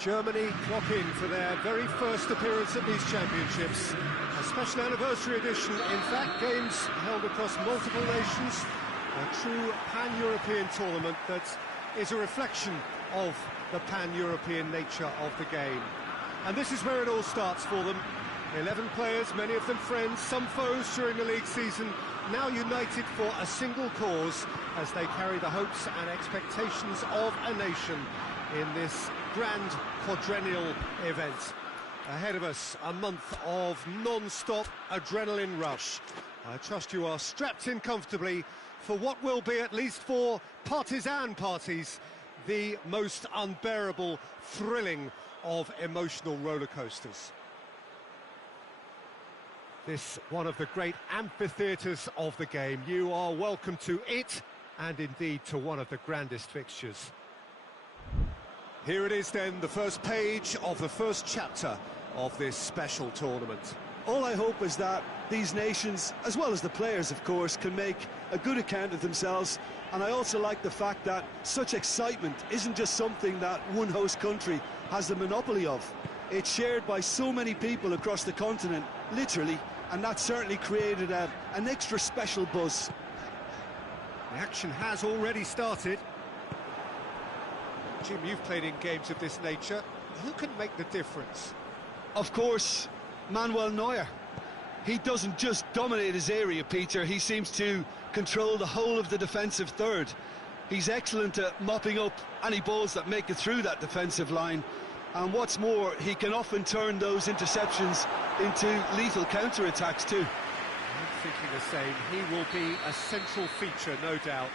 Germany clock in for their very first appearance at these championships. A special anniversary edition, in fact, games held across multiple nations. A true pan-European tournament that is a reflection of the pan-European nature of the game. And this is where it all starts for them. 11 players, many of them friends, some foes during the league season, now united for a single cause as they carry the hopes and expectations of a nation in this grand quadrennial event. Ahead of us, a month of non-stop adrenaline rush. I trust you are strapped in comfortably for what will be, at least for partisan parties, the most unbearable, thrilling of emotional roller coasters. This one of the great amphitheatres of the game. You are welcome to it, and indeed to one of the grandest fixtures. Here it is then, the first page of the first chapter of this special tournament. All I hope is that these nations, as well as the players of course, can make a good account of themselves. And I also like the fact that such excitement isn't just something that one host country has the monopoly of. It's shared by so many people across the continent, literally, and that certainly created an extra special buzz. The action has already started. Jim, you've played in games of this nature. Who can make the difference? Of course, Manuel Neuer. He doesn't just dominate his area, Peter. He seems to control the whole of the defensive third. He's excellent at mopping up any balls that make it through that defensive line. And what's more, he can often turn those interceptions into lethal counter-attacks too. I'm thinking the same. He will be a central feature, no doubt.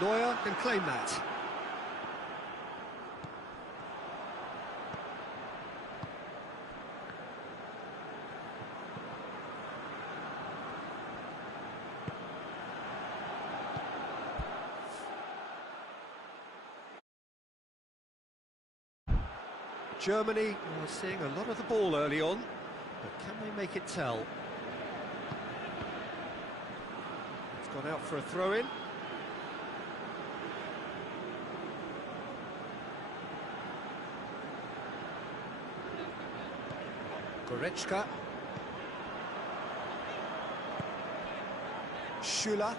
Neuer can claim that. Germany are seeing a lot of the ball early on, but can they make it tell? It's gone out for a throw-in. Goretzka. Schüller.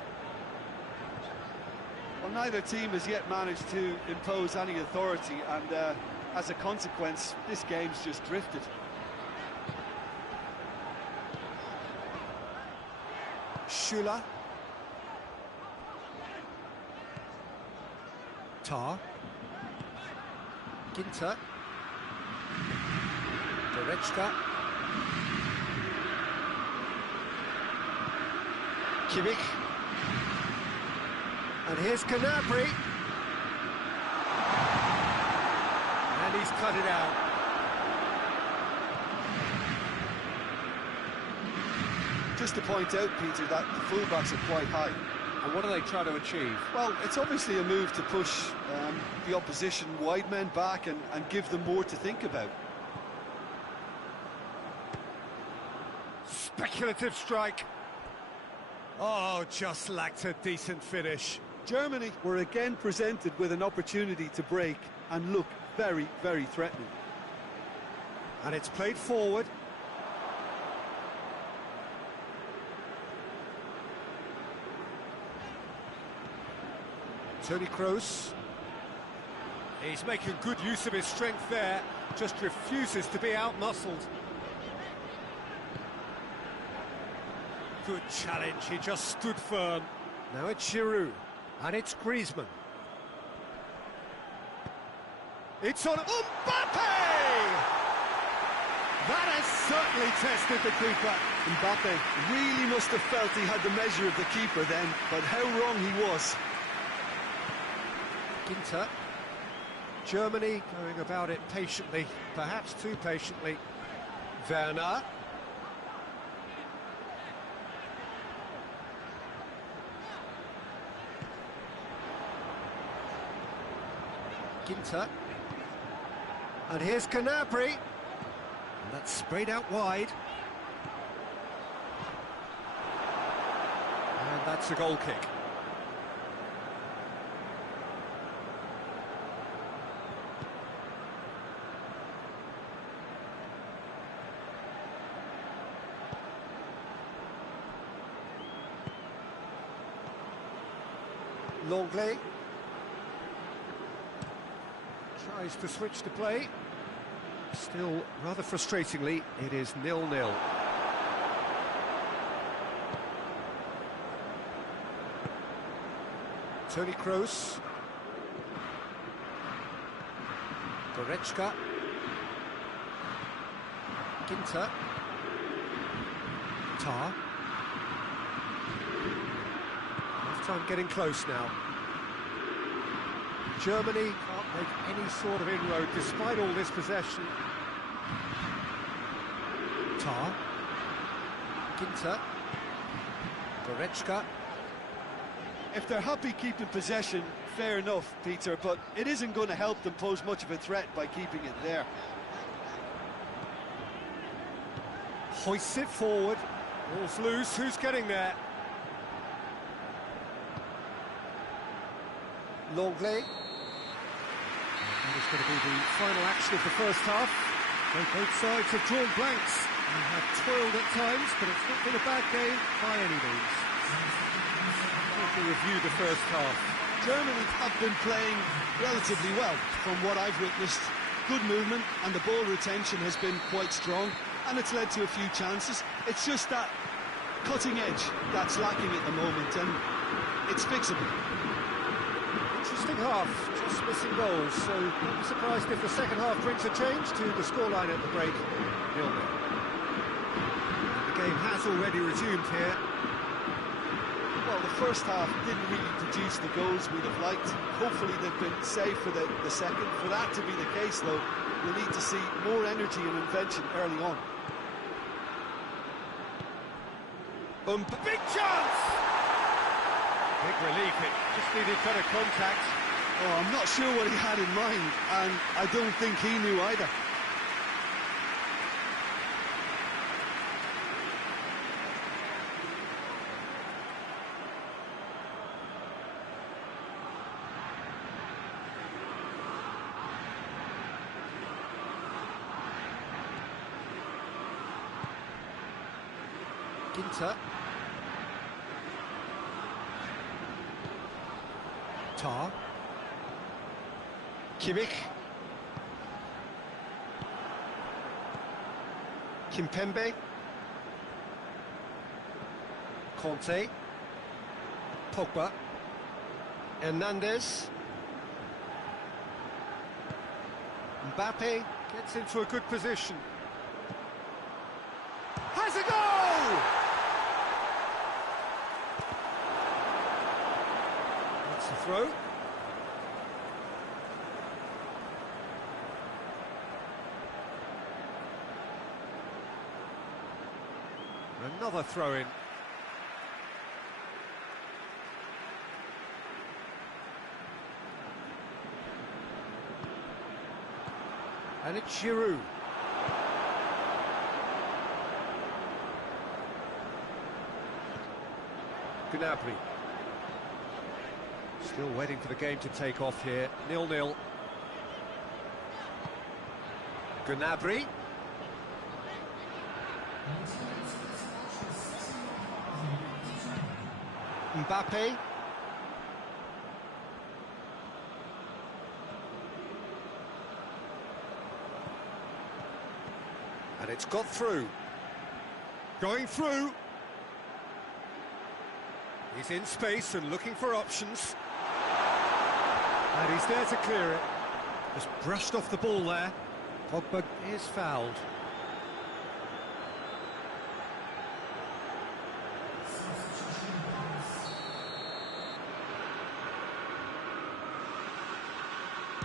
Well, neither team has yet managed to impose any authority, and as a consequence, this game's just drifted. Schüller. Tar. Ginter. Goretzka. Kimmich. And here's Gnabry. And he's cut it out. Just to point out, Peter, that the fullbacks are quite high. And what are they trying to achieve? Well, it's obviously a move to push the opposition wide men back and give them more to think about. Speculative strike. Oh, just lacked a decent finish. Germany were again presented with an opportunity to break and look very, very threatening. And it's played forward. Toni Kroos. He's making good use of his strength there, just refuses to be out-muscled. Good challenge, he just stood firm. Now it's Giroud, and it's Griezmann. It's on Mbappe! That has certainly tested the keeper. Mbappe really must have felt he had the measure of the keeper then, but how wrong he was. Ginter. Germany going about it patiently, perhaps too patiently. Werner. Ginter. And here's Gnabry. And that's sprayed out wide. And that's a goal kick. Longley tries to switch the play. Still, rather frustratingly, it is 0-0. Tony Kroos. Goretzka. Ginter. Tar. Half-time getting close now. Germany can't make any sort of inroad despite all this possession. Tar. Ginter. Goretzka. If they're happy keeping possession, fair enough, Peter, but it isn't going to help them pose much of a threat by keeping it there. Hoists it forward. Ball's loose. Who's getting there? Longley. That is going to be the final action of the first half. Both sides have drawn blanks and have toiled at times, but it's not been a bad game by any means. To review the first half. Germany have been playing relatively well from what I've witnessed. Good movement and the ball retention has been quite strong, and it's led to a few chances. It's just that cutting edge that's lacking at the moment, and it's fixable. Interesting half, just missing goals, so don't be surprised if the second half brings a change to the scoreline at the break. 0-0. The game has already resumed here. Well, the first half didn't really produce the goals we'd have liked. Hopefully they've been saved for the second. For that to be the case, though, we'll need to see more energy and invention early on. Big chance! Big relief, it just needed better contact. Oh, I'm not sure what he had in mind, and I don't think he knew either. Ginter. Tar. Kimmich. Kimpembe. Conte. Pogba. Hernandez. Mbappe gets into a good position. Has a goal! That's the throw. Another throw-in. And it's Giroud. Gnabry. Still waiting for the game to take off here. 0-0. Gnabry. Mbappe. And it's got through. Going through. He's in space and looking for options. And he's there to clear it. Just brushed off the ball there. Pogba is fouled.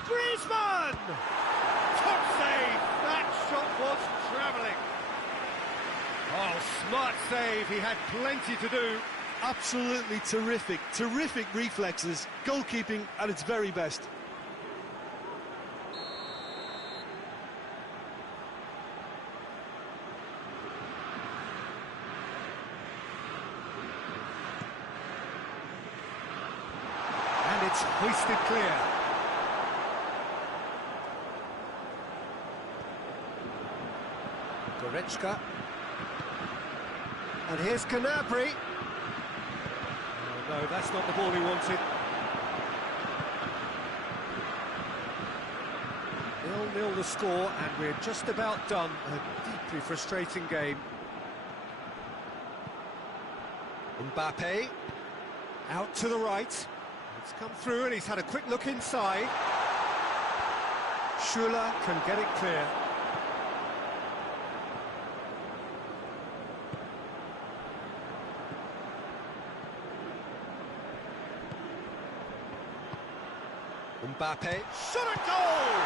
Griezmann! Top save! That shot was travelling. Oh, smart save. He had plenty to do. Absolutely terrific, terrific reflexes, goalkeeping at its very best. it's hoisted clear. Goretzka. And here's Gnabry. Oh, no, that's not the ball he wanted. 0-0 the score, and we're just about done. A deeply frustrating game. Mbappe. Out to the right. It's come through and he's had a quick look inside. Schüller can get it clear. Mbappe, shot at goal!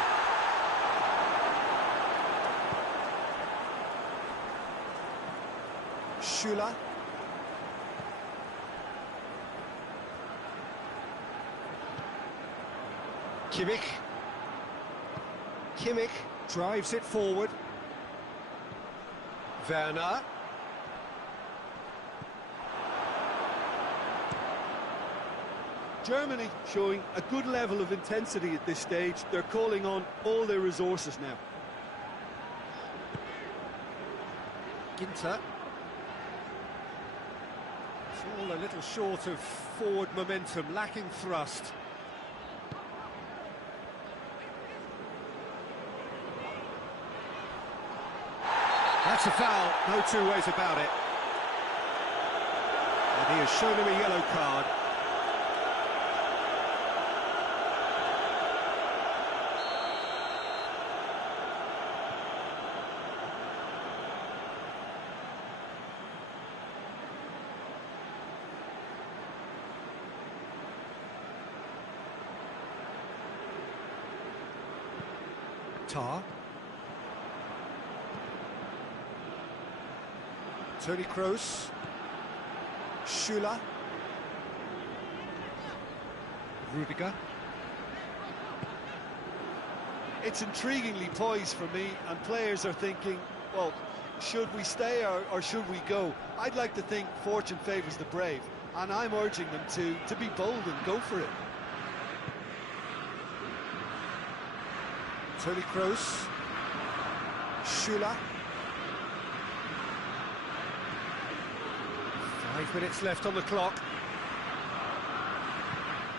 Schüller. Kimmich drives it forward. Werner. Germany showing a good level of intensity at this stage. They're calling on all their resources now. Ginter. It's all a little short of forward momentum, lacking thrust. That's a foul, no two ways about it. And he has shown him a yellow card. Tar. Toni Kroos. Schüller. Rudiger. It's intriguingly poised for me, and players are thinking, well, should we stay or should we go? I'd like to think fortune favours the brave, and I'm urging them to be bold and go for it. Toni Kroos. Schüller. 5 minutes left on the clock.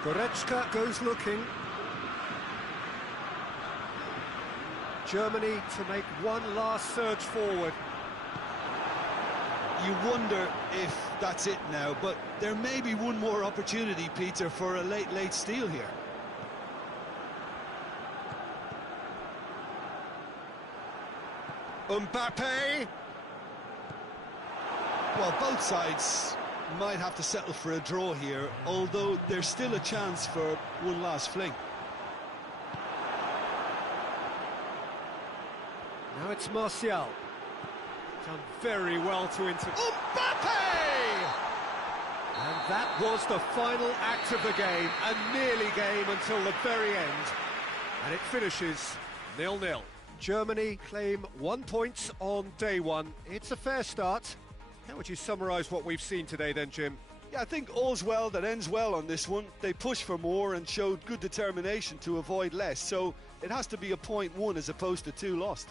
Goretzka goes looking. Germany to make one last surge forward. You wonder if that's it now, but there may be one more opportunity, Peter, for a late steal here. Mbappe! Well, both sides might have to settle for a draw here, although there's still a chance for one last fling. Now it's Martial. Done very well to Mbappe! And that was the final act of the game, a nearly game until the very end. And it finishes 0-0. Germany claim 1 point on day one. It's a fair start. How would you summarise what we've seen today then, Jim? Yeah, I think all's well that ends well on this one. They pushed for more and showed good determination to avoid less, so it has to be a point won as opposed to 2 lost.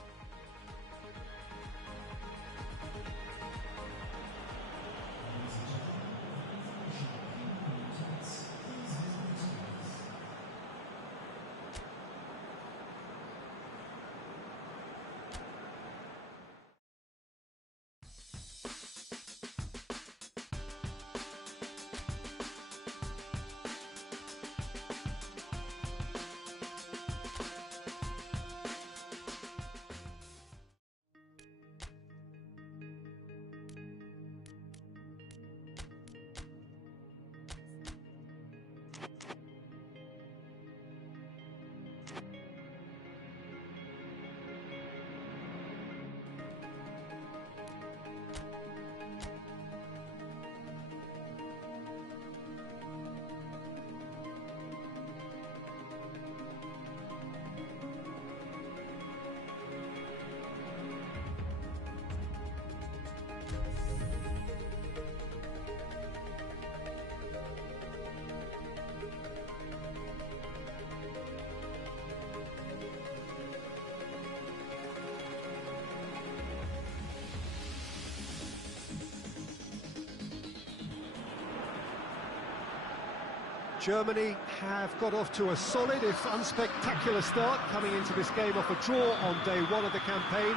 Germany have got off to a solid, if unspectacular start, coming into this game off a draw on day one of the campaign.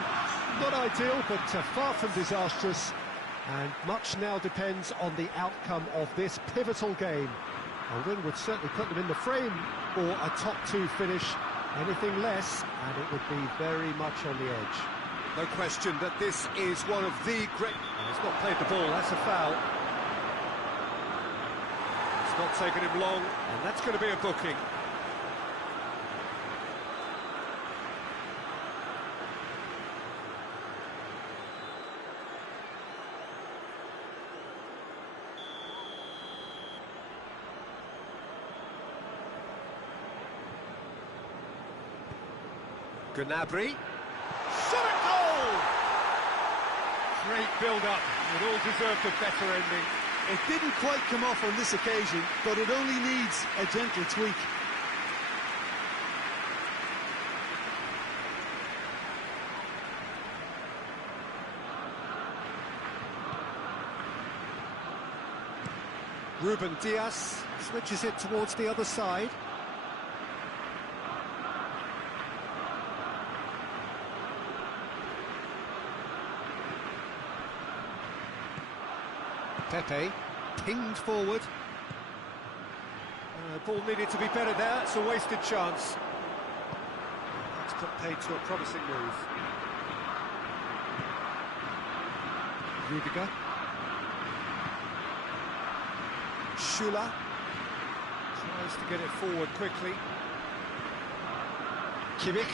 Not ideal, but far from disastrous, and much now depends on the outcome of this pivotal game. A win would certainly put them in the frame for a top-2 finish. Anything less, and it would be very much on the edge. No question that this is one of the great... He's not played the ball, that's a foul. It's not taken him long, and that's going to be a booking. Gnabry. Shot at goal! Great build-up. It all deserved a better ending. It didn't quite come off on this occasion, but it only needs a gentle tweak. Ruben Dias switches it towards the other side. Pepe, pinged forward. Ball needed to be better there, it's a wasted chance. That's put paid to a promising move. Rudiger. Schüller. Tries to get it forward quickly. Kimmich.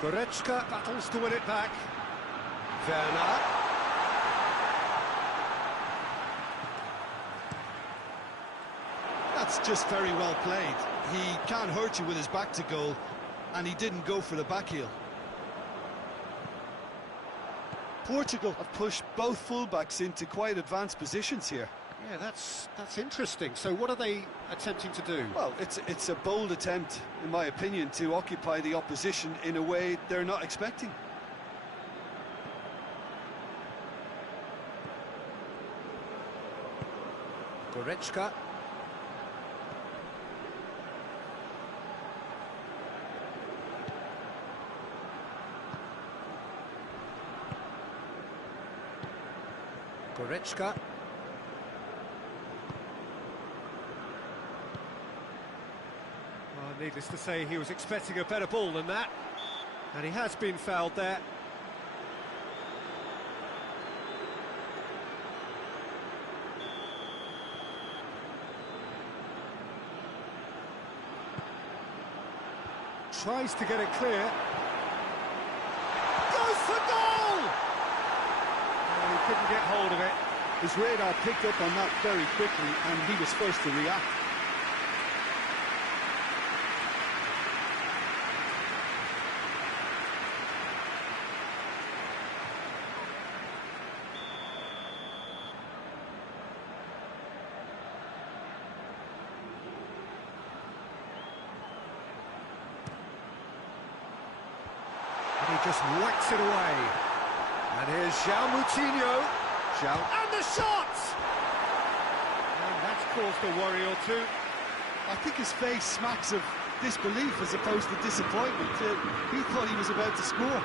Goretzka battles to win it back. Werner. That's just very well played. He can't hurt you with his back to goal, and he didn't go for the back heel. Portugal have pushed both fullbacks into quite advanced positions here. Yeah, that's interesting. So what are they attempting to do? Well, it's a bold attempt, in my opinion, to occupy the opposition in a way they're not expecting. Goretzka. Goretzka. Well, needless to say, he was expecting a better ball than that, and he has been fouled there. Tries to get it clear. Goes for goal! Oh, he couldn't get hold of it. His radar picked up on that very quickly, and he was first to react. And he just whacks it away. And here's João Moutinho. And the shot! And that's caused a worry or two. I think his face smacks of disbelief as opposed to disappointment. He thought he was about to score.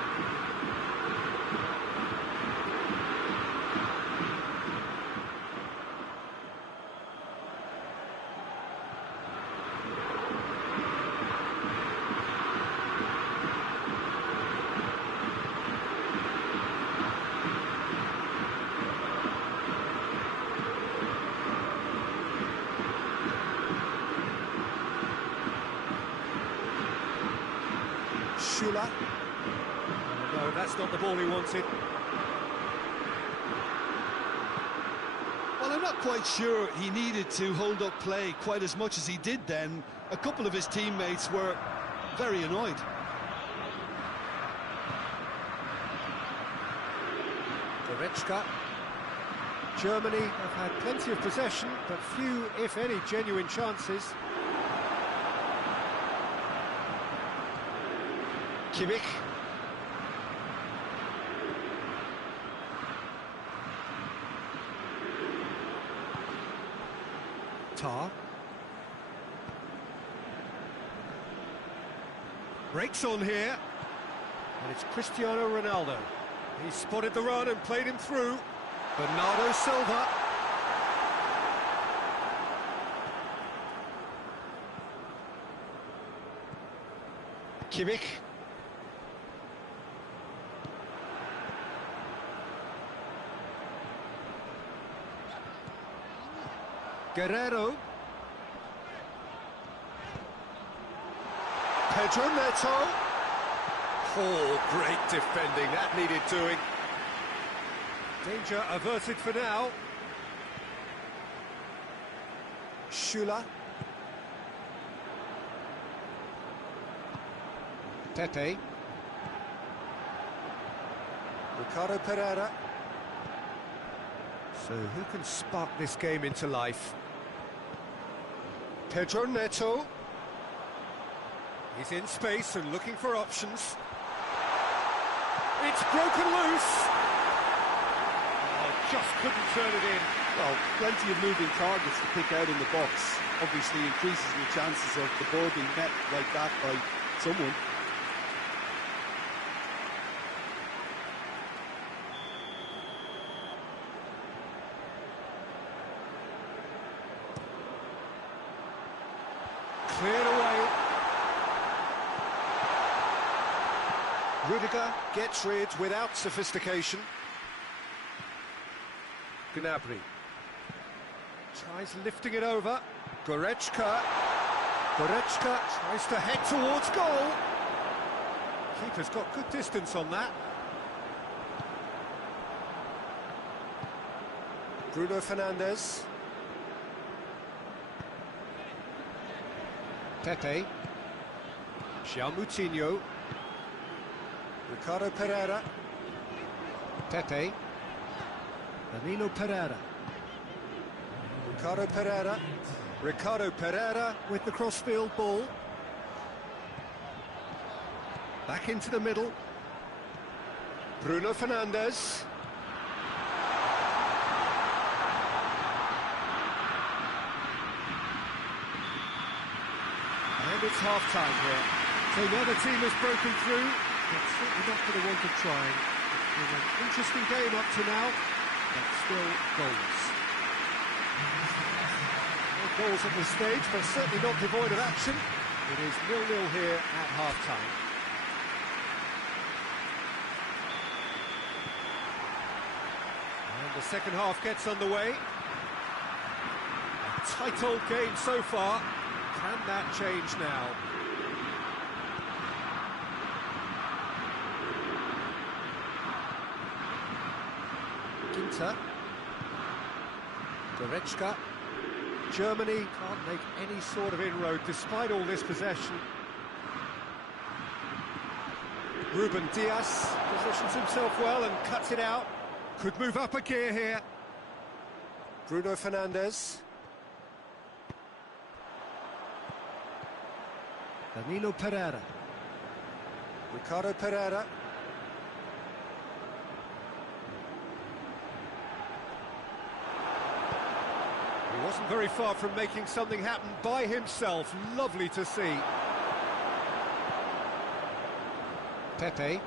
Schüller. No, that's not the ball he wanted. Well, I'm not quite sure he needed to hold up play quite as much as he did then. A couple of his teammates were very annoyed. Goretzka. Germany have had plenty of possession, but few, if any, genuine chances. Kimmich. Tar. Breaks on here. And it's Cristiano Ronaldo. He spotted the run and played him through. Bernardo Silva. Kimmich. Guerrero. Pedro Neto. Oh, great defending, that needed doing. Danger averted for now. Schüller. Pepe. Ricardo Pereira. So who can spark this game into life? Pedro Neto. He's in space and looking for options. It's broken loose. Oh, just couldn't turn it in. Well, plenty of moving targets to pick out in the box. Obviously increases the chances of the ball being met like that by someone. Cleared away. Rudiger gets rid without sophistication. Gnabry tries lifting it over. Goretzka. Goretzka tries to head towards goal. Keeper's got good distance on that. Bruno Fernandes. Pepe. Moutinho. Ricardo Pereira. Pepe. Danilo Pereira. Ricardo Pereira. Ricardo Pereira with the crossfield ball. Back into the middle. Bruno Fernandes. And it's half-time here. So now the team has broken through. It's certainly not for the want of trying. It's been an interesting game up to now, but still goals. No goals at this stage, but certainly not devoid of action. It is 0-0 here at half-time. And the second half gets underway. A tight old game so far. Can that change now? Ginter. Goretzka. Germany can't make any sort of inroad despite all this possession. Ruben Dias positions himself well and cuts it out. Could move up a gear here. Bruno Fernandes. Danilo Pereira. Ricardo Pereira. He wasn't very far from making something happen by himself. Lovely to see. Pepe.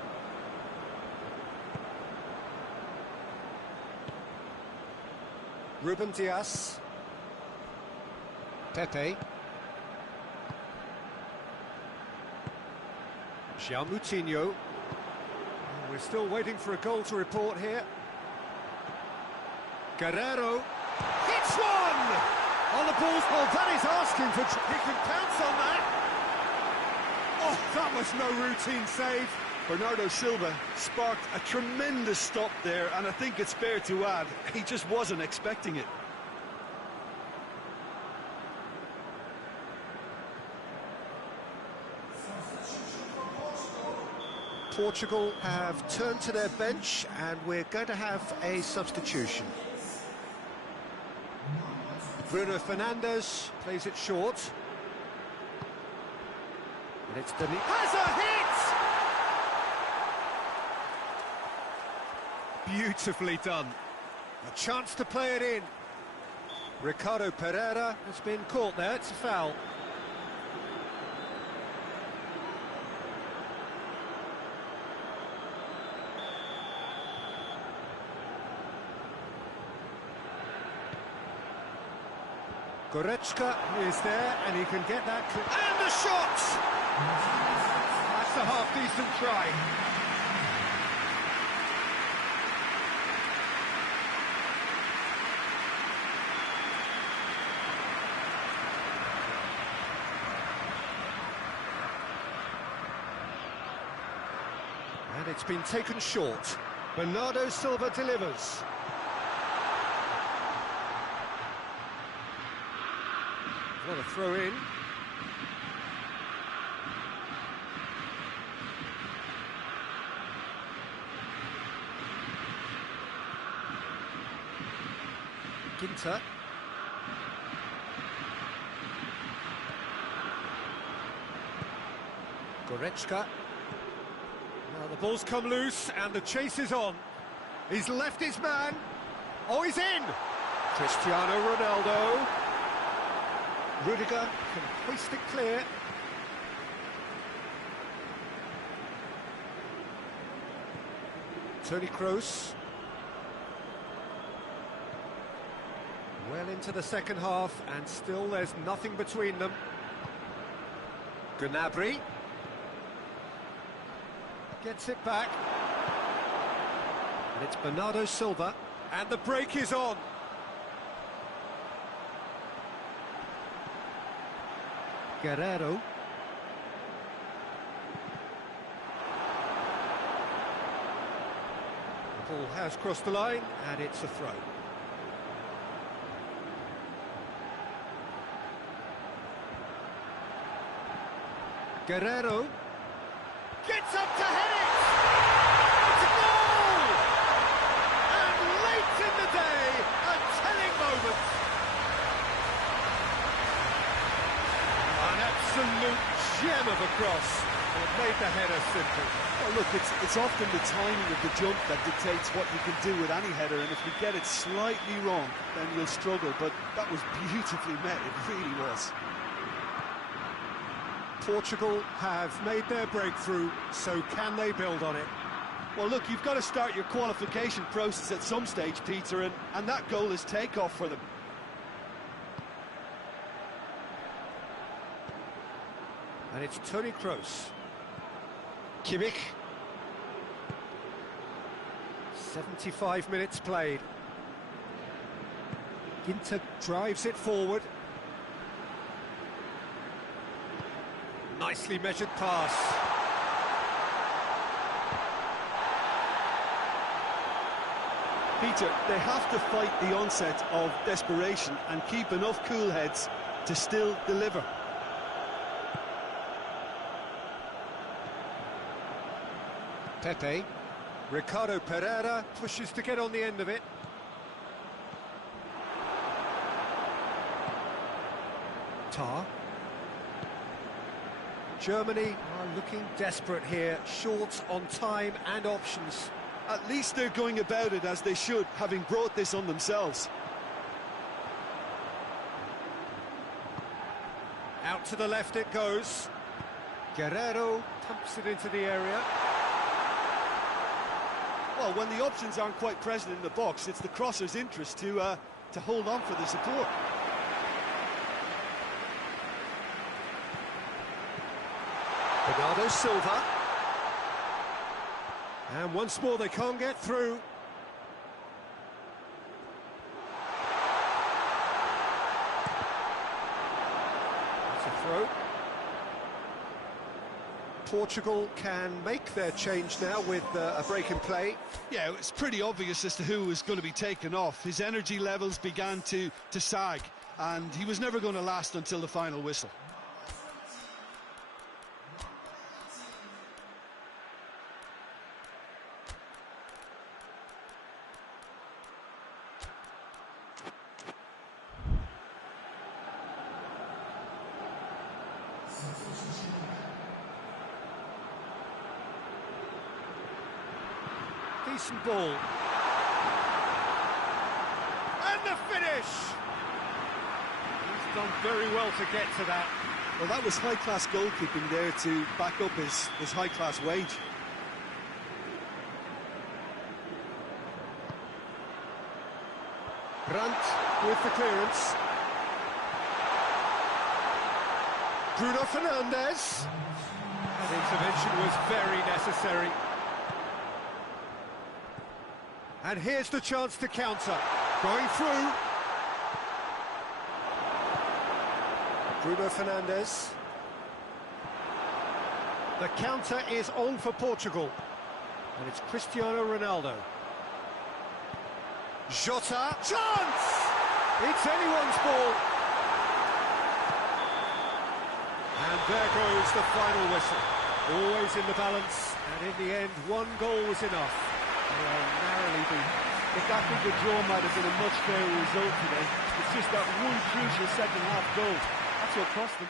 Ruben Dias. Pepe. Moutinho. We're still waiting for a goal to report here. Guerrero. Hits one! On the ball's ball, that is asking for... He can pounce on that! Oh, that was no routine save. Bernardo Silva sparked a tremendous stop there, and I think it's fair to add, he just wasn't expecting it. Portugal have turned to their bench, and we're going to have a substitution. Bruno Fernandes plays it short. And it's Danilo. Has a hit! Beautifully done. A chance to play it in. Ricardo Pereira has been caught there, it's a foul. Goretzka is there, and he can get that... And the shot! That's a half-decent try. And it's been taken short. Bernardo Silva delivers. What a throw in. Ginter. Goretzka. Now the ball's come loose and the chase is on. He's left his man. Oh, he's in! Cristiano Ronaldo. Rudiger can hoist it clear. Toni Kroos. Well into the second half, and still there's nothing between them. Gnabry gets it back. And it's Bernardo Silva. And the break is on. Guerrero. The ball has crossed the line, and it's a throw. Guerrero gets up to head it! It's a goal! And late in the day, a telling moment. An absolute gem of a cross, and it made the header simple. Well, look, it's often the timing of the jump that dictates what you can do with any header, and if you get it slightly wrong, then you'll struggle, but that was beautifully met, it really was. Portugal have made their breakthrough, so can they build on it? Well, look, you've got to start your qualification process at some stage, Peter, and that goal is takeoff for them. And it's Toni Kroos. Kimmich. 75 minutes played. Ginter drives it forward. Nicely measured pass. Peter, they have to fight the onset of desperation and keep enough cool heads to still deliver. Pepe. Ricardo Pereira pushes to get on the end of it. Tar. Germany are looking desperate here, short on time and options. At least they're going about it as they should, having brought this on themselves. Out to the left it goes. Guerrero pumps it into the area. Well, when the options aren't quite present in the box, it's the crosser's interest to hold on for the support. Bernardo Silva. And once more they can't get through. It's a throw. Portugal can make their change now with a break in play. Yeah, it's pretty obvious as to who was going to be taken off. His energy levels began to sag, and he was never going to last until the final whistle. Decent ball. And the finish! done very well to get to that. Well, that was high-class goalkeeping there to back up his high-class wage. Brandt with the clearance. Bruno Fernandes. That intervention was very necessary. And here's the chance to counter. Going through. Bruno Fernandes. The counter is on for Portugal. And it's Cristiano Ronaldo. Jota. Chance! It's anyone's ball. And there goes the final whistle. Always in the balance, and in the end, one goal was enough. They are narrowly beaten. Look, I think the draw might have been a much fairer result today. It's just that one crucial second-half goal. That's what cost them.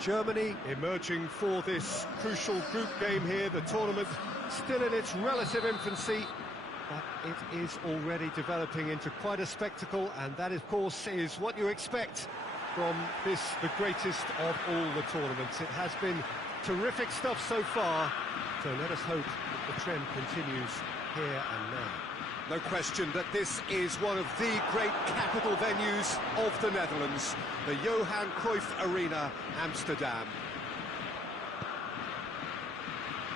Germany emerging for this crucial group game here. The tournament still in its relative infancy, but it is already developing into quite a spectacle, and that, of course, is what you expect from this, the greatest of all the tournaments. It has been terrific stuff so far, so let us hope that the trend continues here and now. No question that this is one of the great capital venues of the Netherlands, the Johan Cruyff Arena, Amsterdam.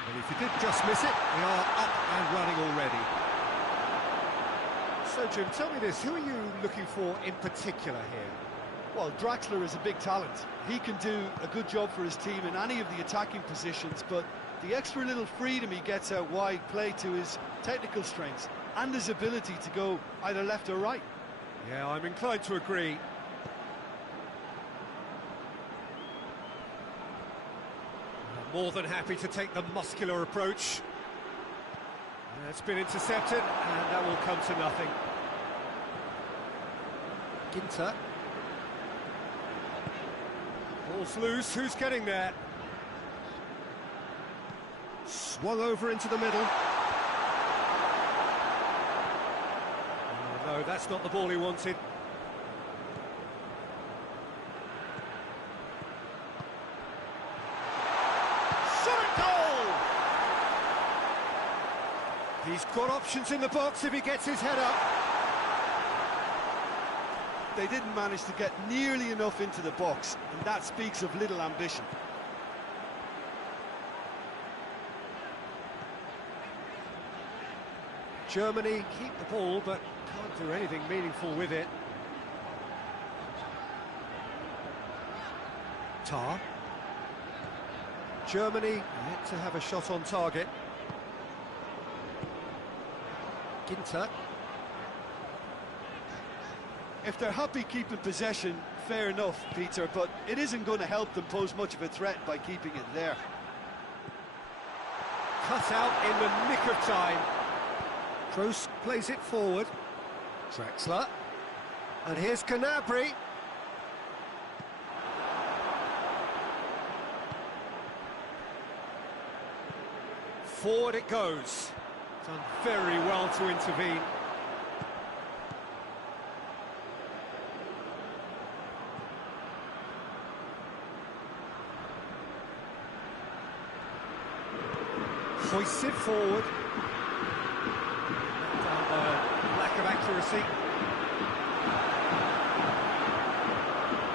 And if you did just miss it, we are up and running already. So, Jim, tell me this, who are you looking for in particular here? Well, Draxler is a big talent. He can do a good job for his team in any of the attacking positions, but the extra little freedom he gets out wide play to his technical strengths and his ability to go either left or right. Yeah, I'm inclined to agree. More than happy to take the muscular approach. It's been intercepted, and that will come to nothing. Ginter. Ball's loose, who's getting there? Swung over into the middle. Oh, no, that's not the ball he wanted. He's got options in the box if he gets his head up. They didn't manage to get nearly enough into the box, and that speaks of little ambition. Germany keep the ball, but can't do anything meaningful with it. Tar. Germany yet to have a shot on target. Ginter. If they're happy keeping possession, fair enough, Peter, but it isn't going to help them pose much of a threat by keeping it there. Cut out in the nick of time. Kroos plays it forward. Drexler. And here's Canabry. Forward it goes. Done very well to intervene. Hoists it forward. Down by lack of accuracy.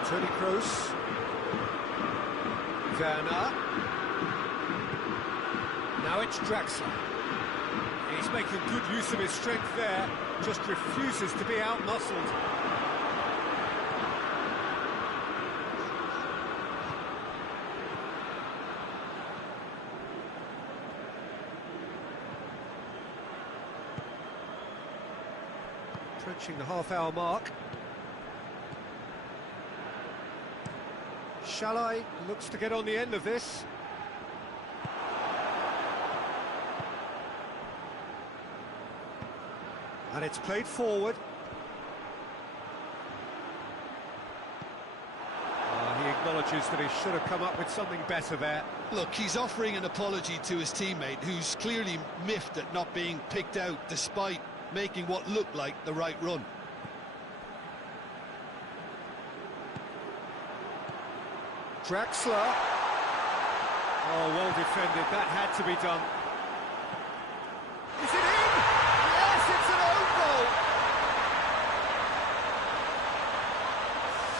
Toni Kroos. Werner. Now it's Draxler. He's making good use of his strength there, just refuses to be out-muscled. Approaching the half-hour mark. Shalai looks to get on the end of this. And it's played forward. He acknowledges that he should have come up with something better there. Look, he's offering an apology to his teammate, who's clearly miffed at not being picked out despite making what looked like the right run. Draxler. Oh, well defended. That had to be done. Is it in? Yes, it's an own goal.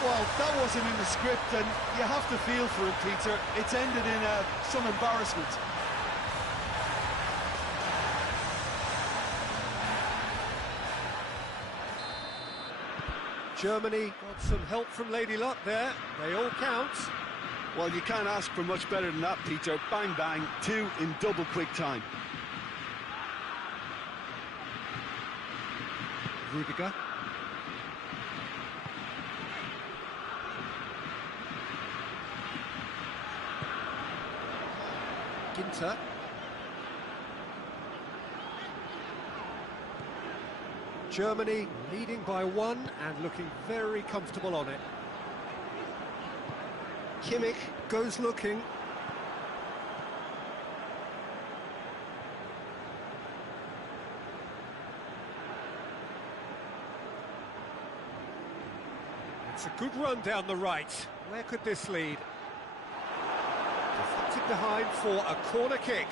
Well, that wasn't in the script, and you have to feel for him, Peter. It's ended in some embarrassment. Germany got some help from Lady Luck there. They all count. Well, you can't ask for much better than that, Peter. Bang, bang, two in double quick time. Rudiger. Ginter. Germany leading by one and looking very comfortable on it. Kimmich goes looking. It's a good run down the right. Where could this lead? Deflected behind for a corner kick.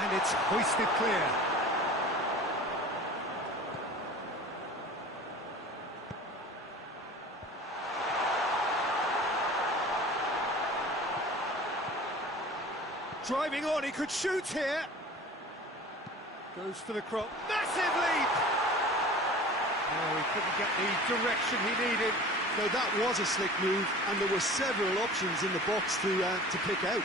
And it's hoisted clear. Driving on, he could shoot here. Goes for the crop. Massive leap! Oh, he couldn't get the direction he needed. No, that was a slick move, and there were several options in the box to pick out.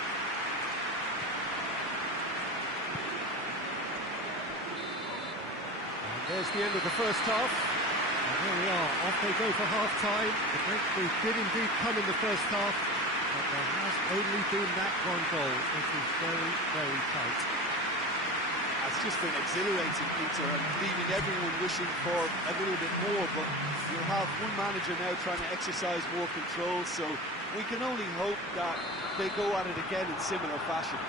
There's the end of the first half. Here we are, off they go for half-time. The breakthrough did indeed come in the first half, but there has only been that one goal. It is very, very tight. It's just been exhilarating, Peter, and leaving everyone wishing for a little bit more, but you'll have one manager now trying to exercise more control, so we can only hope that they go at it again in similar fashion.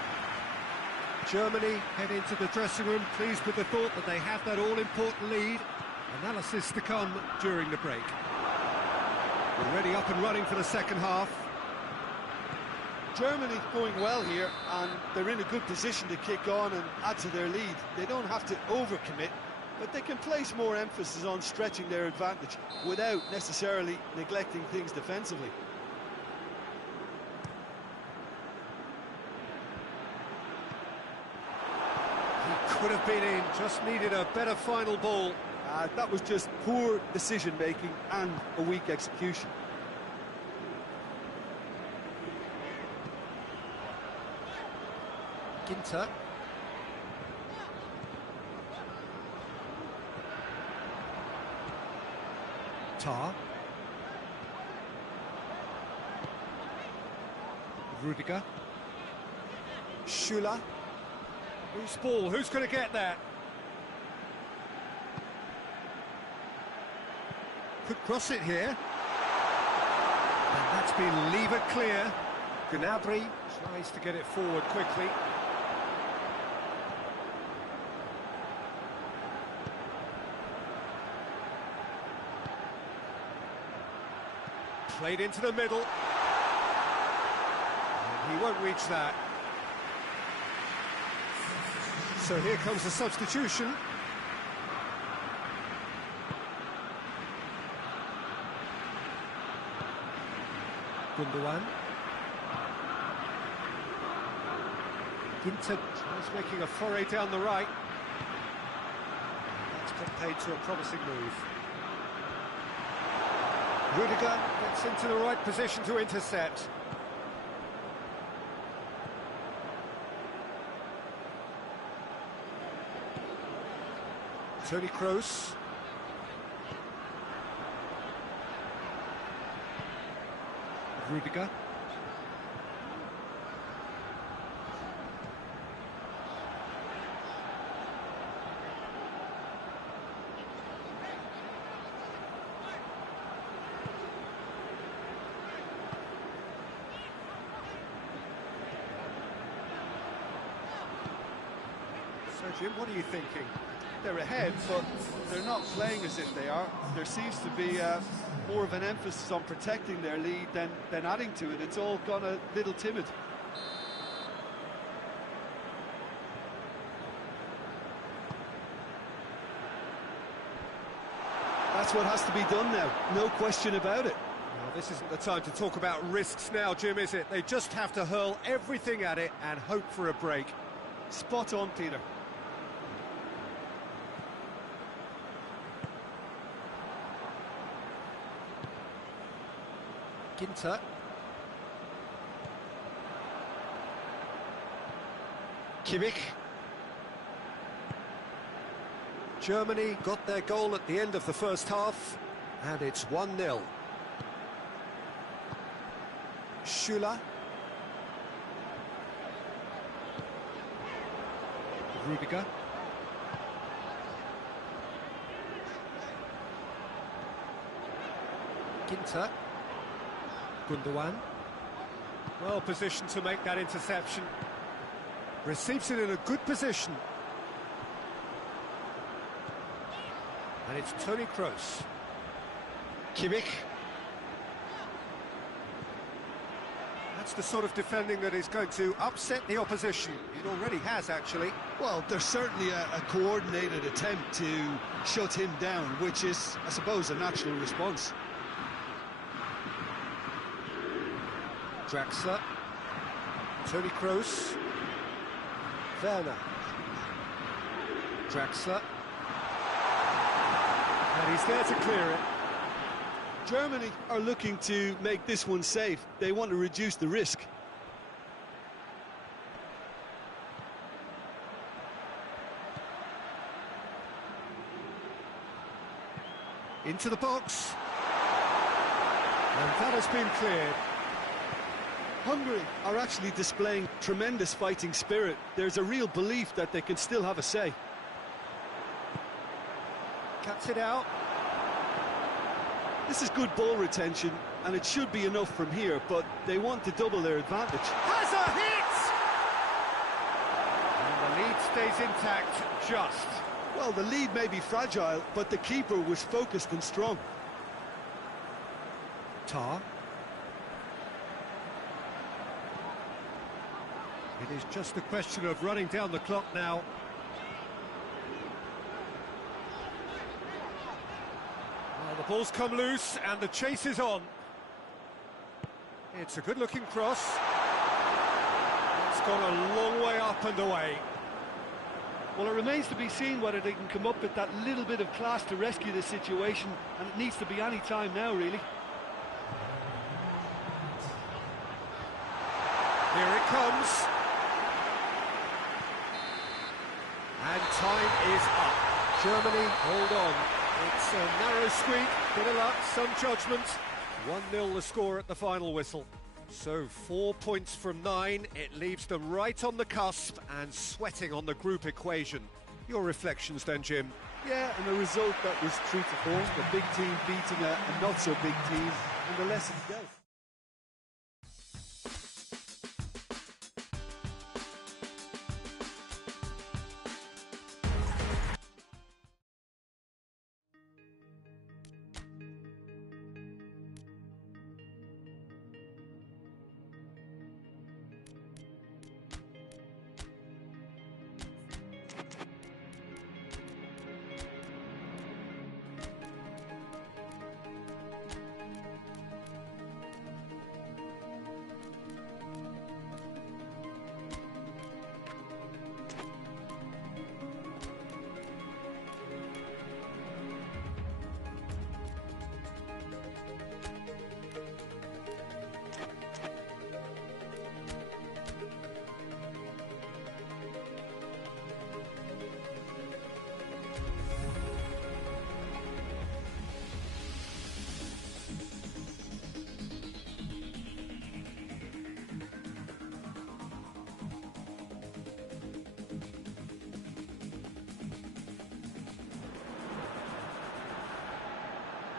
Germany head into the dressing room pleased with the thought that they have that all-important lead. Analysis to come during the break. Already up and running for the second half. Germany going well here, and they're in a good position to kick on and add to their lead. They don't have to overcommit, but they can place more emphasis on stretching their advantage without necessarily neglecting things defensively. He could have been in, just needed a better final ball. That was just poor decision-making and a weak execution. Ginter. Tar. Rudiger. Schüller. Loose ball, who's going to get that? Could cross it here. And that's been levered clear. Gnabry tries to get it forward quickly. Played into the middle. And he won't reach that. So here comes the substitution. Doan. Ginter tries making a foray down the right. That's got paid to a promising move. Rudiger gets into the right position to intercept. Toni Kroos. Rudiger. So Jim, what are you thinking? They're ahead, but they're not playing as if they are. There seems to be more of an emphasis on protecting their lead than adding to it. It's all gone a little timid. That's what has to be done now, no question about it. Well, this isn't the time to talk about risks now, Jim, is it? They just have to hurl everything at it and hope for a break. Spot on, Peter. Ginter. Kimmich. Germany got their goal at the end of the first half, and it's 1-0. Schüller. Rudiger. Ginter. Doan. Well positioned to make that interception. Receives it in a good position. And it's Toni Kroos. Kimmich. That's the sort of defending that is going to upset the opposition. It already has, actually. Well, there's certainly a coordinated attempt to shut him down, which is, I suppose, a natural response. Draxler. Toni Kroos. Werner. Draxler. And he's there to clear it. Germany are looking to make this one safe. They want to reduce the risk. Into the box. And that has been cleared. Hungary are actually displaying tremendous fighting spirit. There's a real belief that they can still have a say. Cuts it out. This is good ball retention, and it should be enough from here, but they want to double their advantage. Has a hit! And the lead stays intact, just. Well, the lead may be fragile, but the keeper was focused and strong. Tar. It is just a question of running down the clock now. Well, the ball's come loose and the chase is on. It's a good-looking cross. It's gone a long way up and away. Well, it remains to be seen whether they can come up with that little bit of class to rescue this situation, and it needs to be any time now, really. Here it comes. And time is up. Germany, hold on. It's a narrow squeak, bit of luck, some judgment. 1-0 the score at the final whistle. So 4 points from 9, it leaves them right on the cusp and sweating on the group equation. Your reflections then, Jim? Yeah, and a result that was true to form. The big team beating a not-so-big team, and the lessons dealt.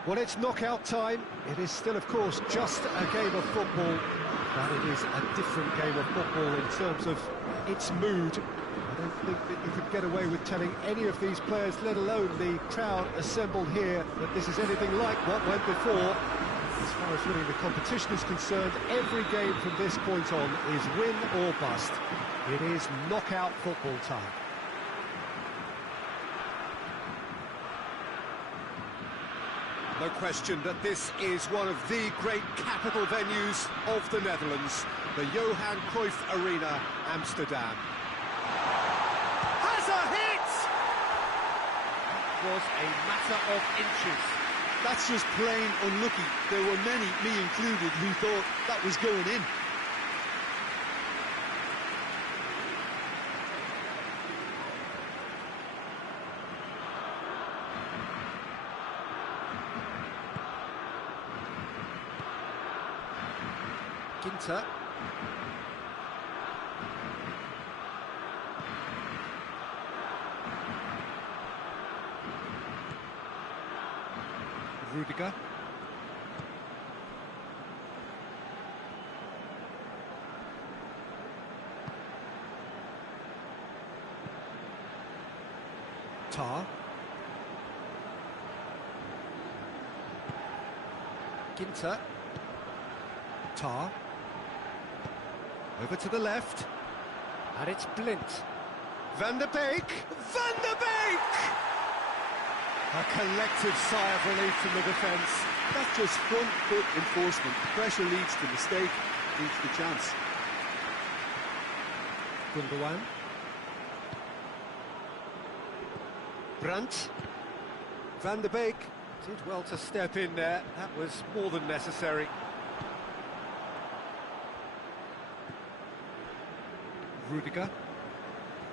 Well, it's knockout time. It is still, of course, just a game of football, but it is a different game of football in terms of its mood. I don't think that you could get away with telling any of these players, let alone the crowd assembled here, that this is anything like what went before. As far as winning the competition is concerned, every game from this point on is win or bust. It is knockout football time. No question that this is one of the great capital venues of the Netherlands, the Johan Cruyff Arena, Amsterdam. Has a hit! That was a matter of inches. That's just plain unlucky. There were many, me included, who thought that was going in. Ginter. Rudiger. Tar. Ginter. Tar. Over to the left. And it's Blint. Van der Beek. Van der Beek! A collective sigh of relief from the defence. That's just front foot enforcement. Pressure leads to mistake, leads to chance. Doan. Brandt. Van der Beek did well to step in there. That was more than necessary. Rudiger.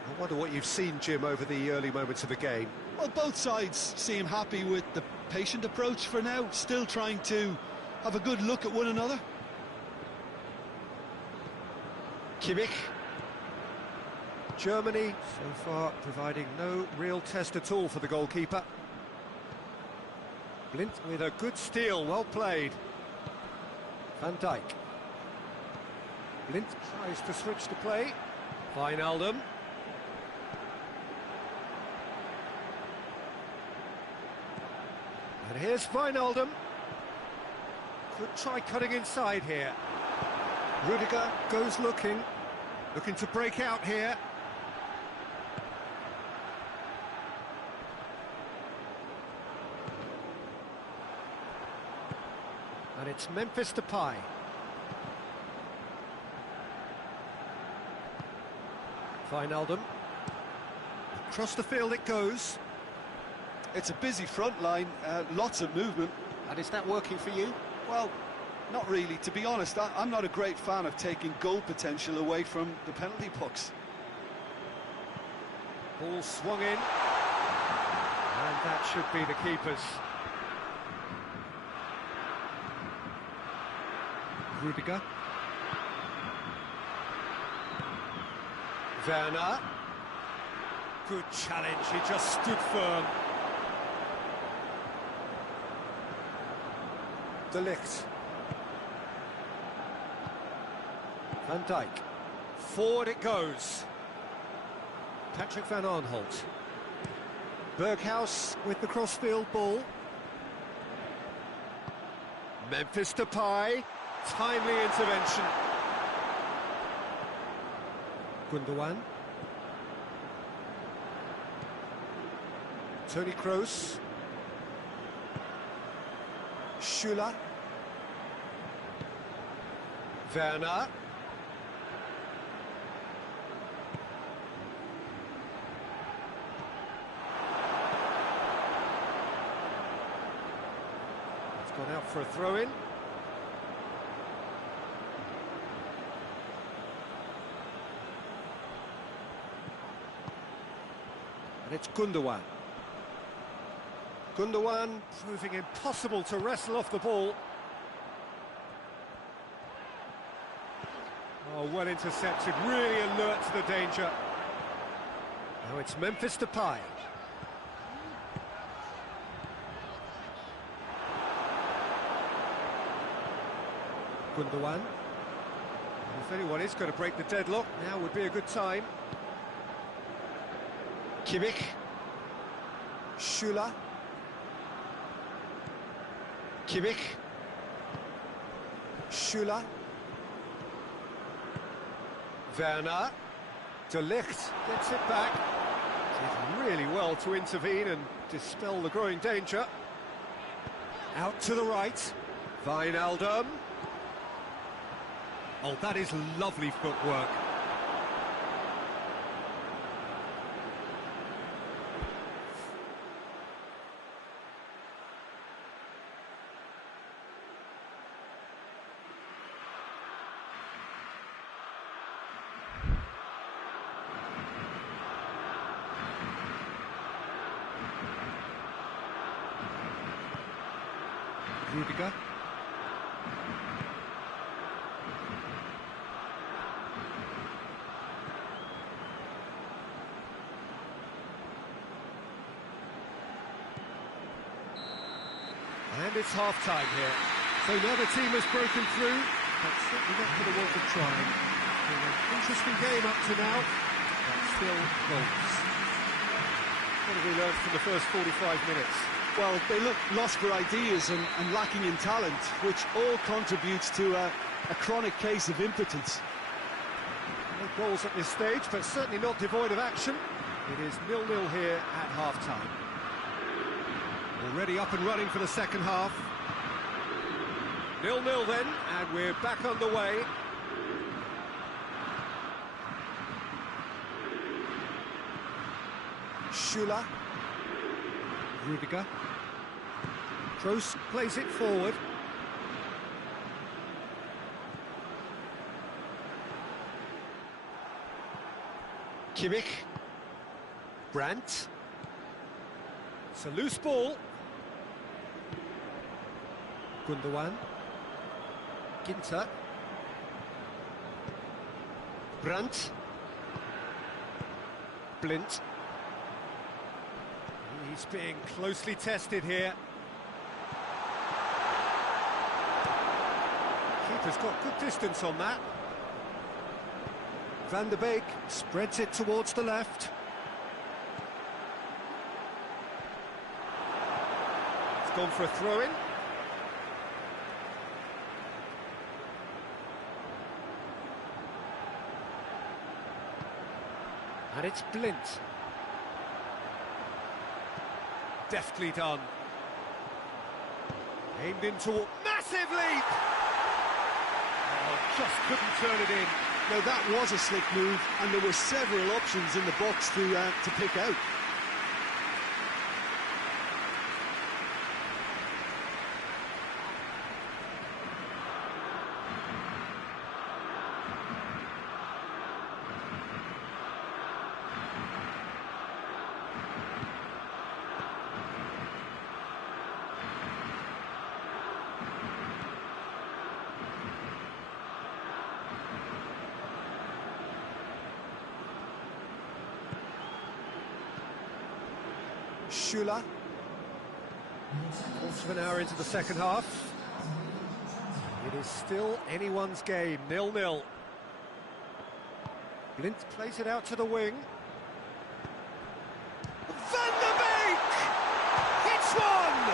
I wonder what you've seen, Jim, over the early moments of the game. Well, both sides seem happy with the patient approach for now, still trying to have a good look at one another. Kimmich. Germany, so far, providing no real test at all for the goalkeeper. Blint with a good steal, well played. Van Dijk. Blint tries to switch the play. Wijnaldum. And here's Wijnaldum. Could try cutting inside here. Rudiger goes looking to break out here. And it's Memphis Depay. Wijnaldum. Across the field it goes. It's a busy front line, lots of movement. And is that working for you? Well, not really. To be honest, I'm not a great fan of taking goal potential away from the penalty pucks. Ball swung in. And that should be the keeper's. Rudiger. Werner. Good challenge, he just stood firm. De Ligt. Van Dijk. Forward it goes. Patrick van Aanholt. Berghuis with the crossfield ball. Memphis Depay. Timely intervention. Gundogan. Toni Kroos. Schüller. Werner. It's gone out for a throw-in. And it's Gundogan. Gundogan proving impossible to wrestle off the ball. Oh, well intercepted, really alert to the danger. Now it's Memphis Depay. Gundogan. If anyone is going to break the deadlock, now would be a good time. Kimmich. Schüller. Kimmich. Schüller. Werner. De Ligt gets it back. Did really well to intervene and dispel the growing danger. Out to the right. Wijnaldum. Oh, that is lovely footwork. Rudiger. And it's half-time here. So now the team has broken through, but certainly not for the want of trying. Been an interesting game up to now, but still goals. What have we learned from the first 45 minutes? Well, they look lost for ideas and lacking in talent, which all contributes to a chronic case of impotence. No goals at this stage, but certainly not devoid of action. It is 0-0 here at half-time. Already up and running for the second half. 0-0 then, and we're back on the way. Schüller. Rudiger. Kroos plays it forward. Kimmich. Brandt. It's a loose ball. Doan. Ginter. Brandt. Blint. He's being closely tested here. Keeper's got good distance on that. Van der Beek spreads it towards the left. It's gone for a throw-in. And it's Blint. Deftly done. Aimed into a massive leap! Oh, just couldn't turn it in. Now that was a slick move, and there were several options in the box to pick out. Schüller. Quarter of an hour into the second half. It is still anyone's game, 0-0. Blint plays it out to the wing. Van der Beek! Hits one!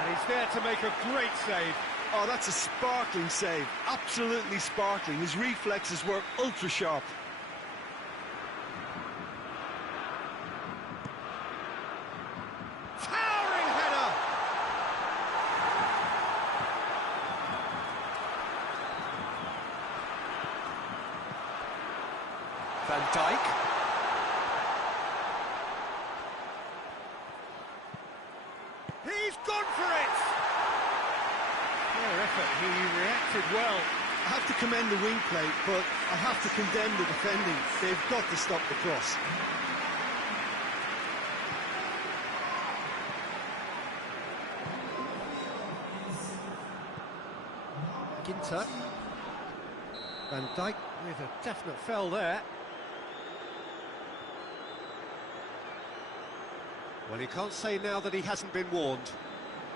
And he's there to make a great save. Oh, that's a sparkling save. Absolutely sparkling. His reflexes were ultra sharp. Van Dijk. He's gone for it! Fair effort, he reacted well. I have to commend the wing play, but I have to condemn the defending. They've got to stop the cross. Ginter. Van Dijk with a definite foul there. Well, he can't say now that he hasn't been warned.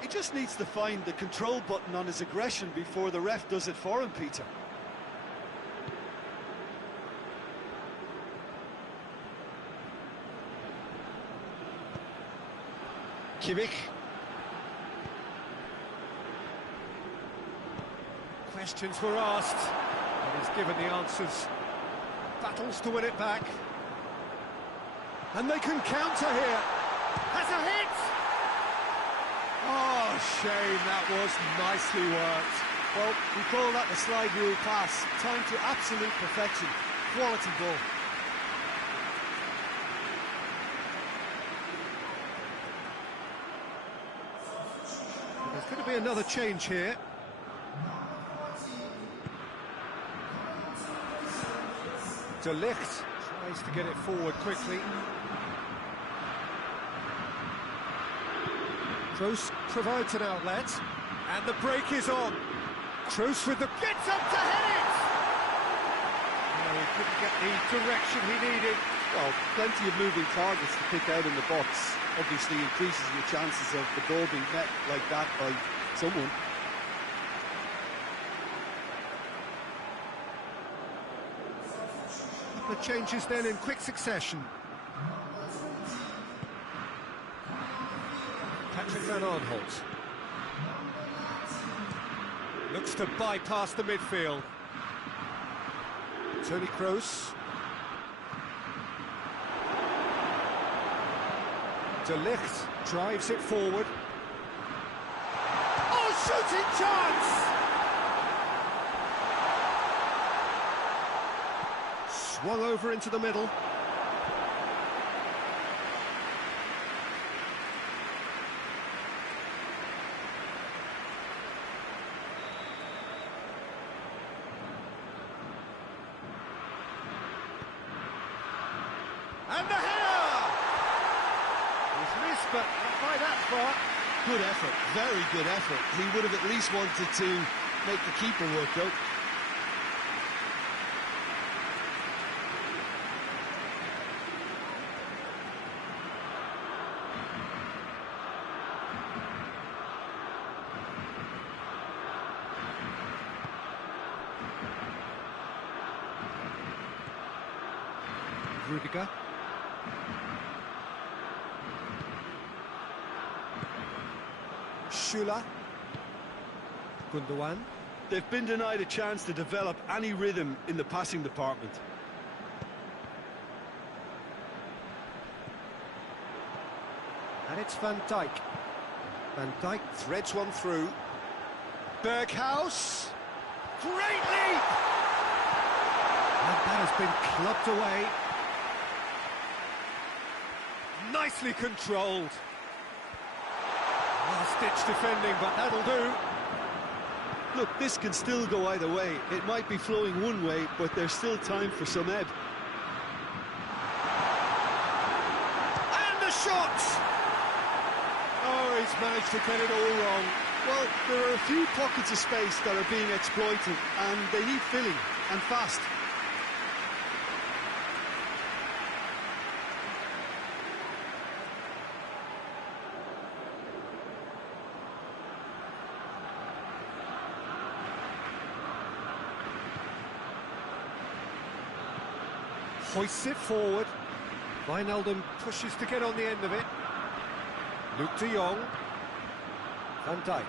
He just needs to find the control button on his aggression before the ref does it for him, Peter. Kimmich. Questions were asked, and he's given the answers. Battles to win it back. And they can counter here. Has a hit! Oh, shame, that was nicely worked. Well, we call that the slide rule pass. Time to absolute perfection. Quality ball. There's going to be another change here. De Ligt tries to get it forward quickly. Kroos provides an outlet, and the break is on. Kroos with the... gets up to head it! No, he couldn't get the direction he needed. Well, plenty of moving targets to pick out in the box. Obviously increases your chances of the ball being met like that by someone. The changes then in quick succession. Patrick van Aanholt looks to bypass the midfield. Toni Kroos. De Ligt drives it forward. Oh, shooting chance! Swung over into the middle. And the header! but not by that far. Good effort, very good effort. He would have at least wanted to make the keeper work, though. Rudiger. Schüller. Doan. They've been denied a chance to develop any rhythm in the passing department. And it's Van Dijk. Van Dijk threads one through. Berghaus. Great leap! And that has been clubbed away. Nicely controlled. Last-ditch defending, but that'll do. Look, this can still go either way. It might be flowing one way, but there's still time for some ebb. And the shot! Oh, he's managed to get it all wrong. Well, there are a few pockets of space that are being exploited, and they need filling, and fast. Hoists it forward. Wijnaldum pushes to get on the end of it. Luke de Jong. Van Dijk.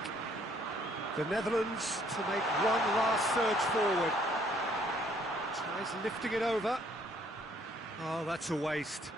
The Netherlands to make one last surge forward. Tries lifting it over. Oh, that's a waste.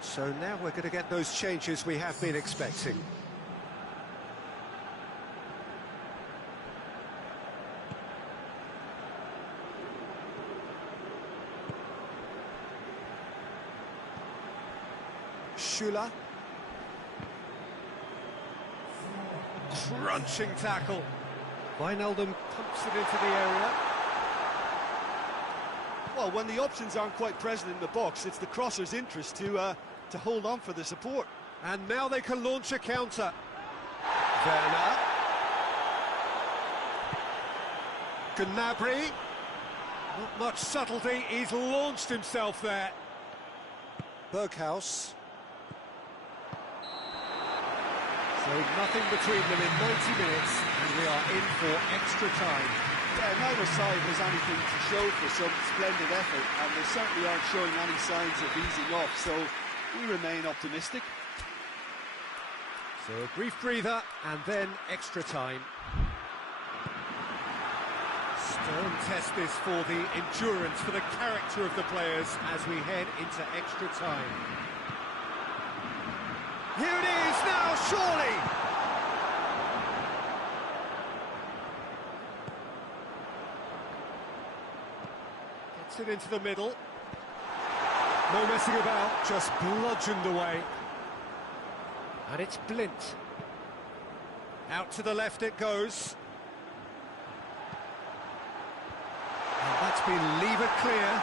So now we're going to get those changes we have been expecting. Schüller. Crunching tackle. Wijnaldum pumps it into the area. Well, when the options aren't quite present in the box, it's the crosser's interest to hold on for the support. And now they can launch a counter. Werner. Gnabry. Not much subtlety, he's launched himself there. Berghaus. So nothing between them in 90 minutes, and we are in for extra time. Yeah, neither side has anything to show for some splendid effort, and they certainly aren't showing any signs of easing off, so we remain optimistic. So a brief breather, and then extra time. Stern test this for the endurance, for the character of the players as we head into extra time. Here it is now, surely! Gets it into the middle. No messing about, just bludgeoned away. And it's Blint. Out to the left it goes. And that's been levered clear.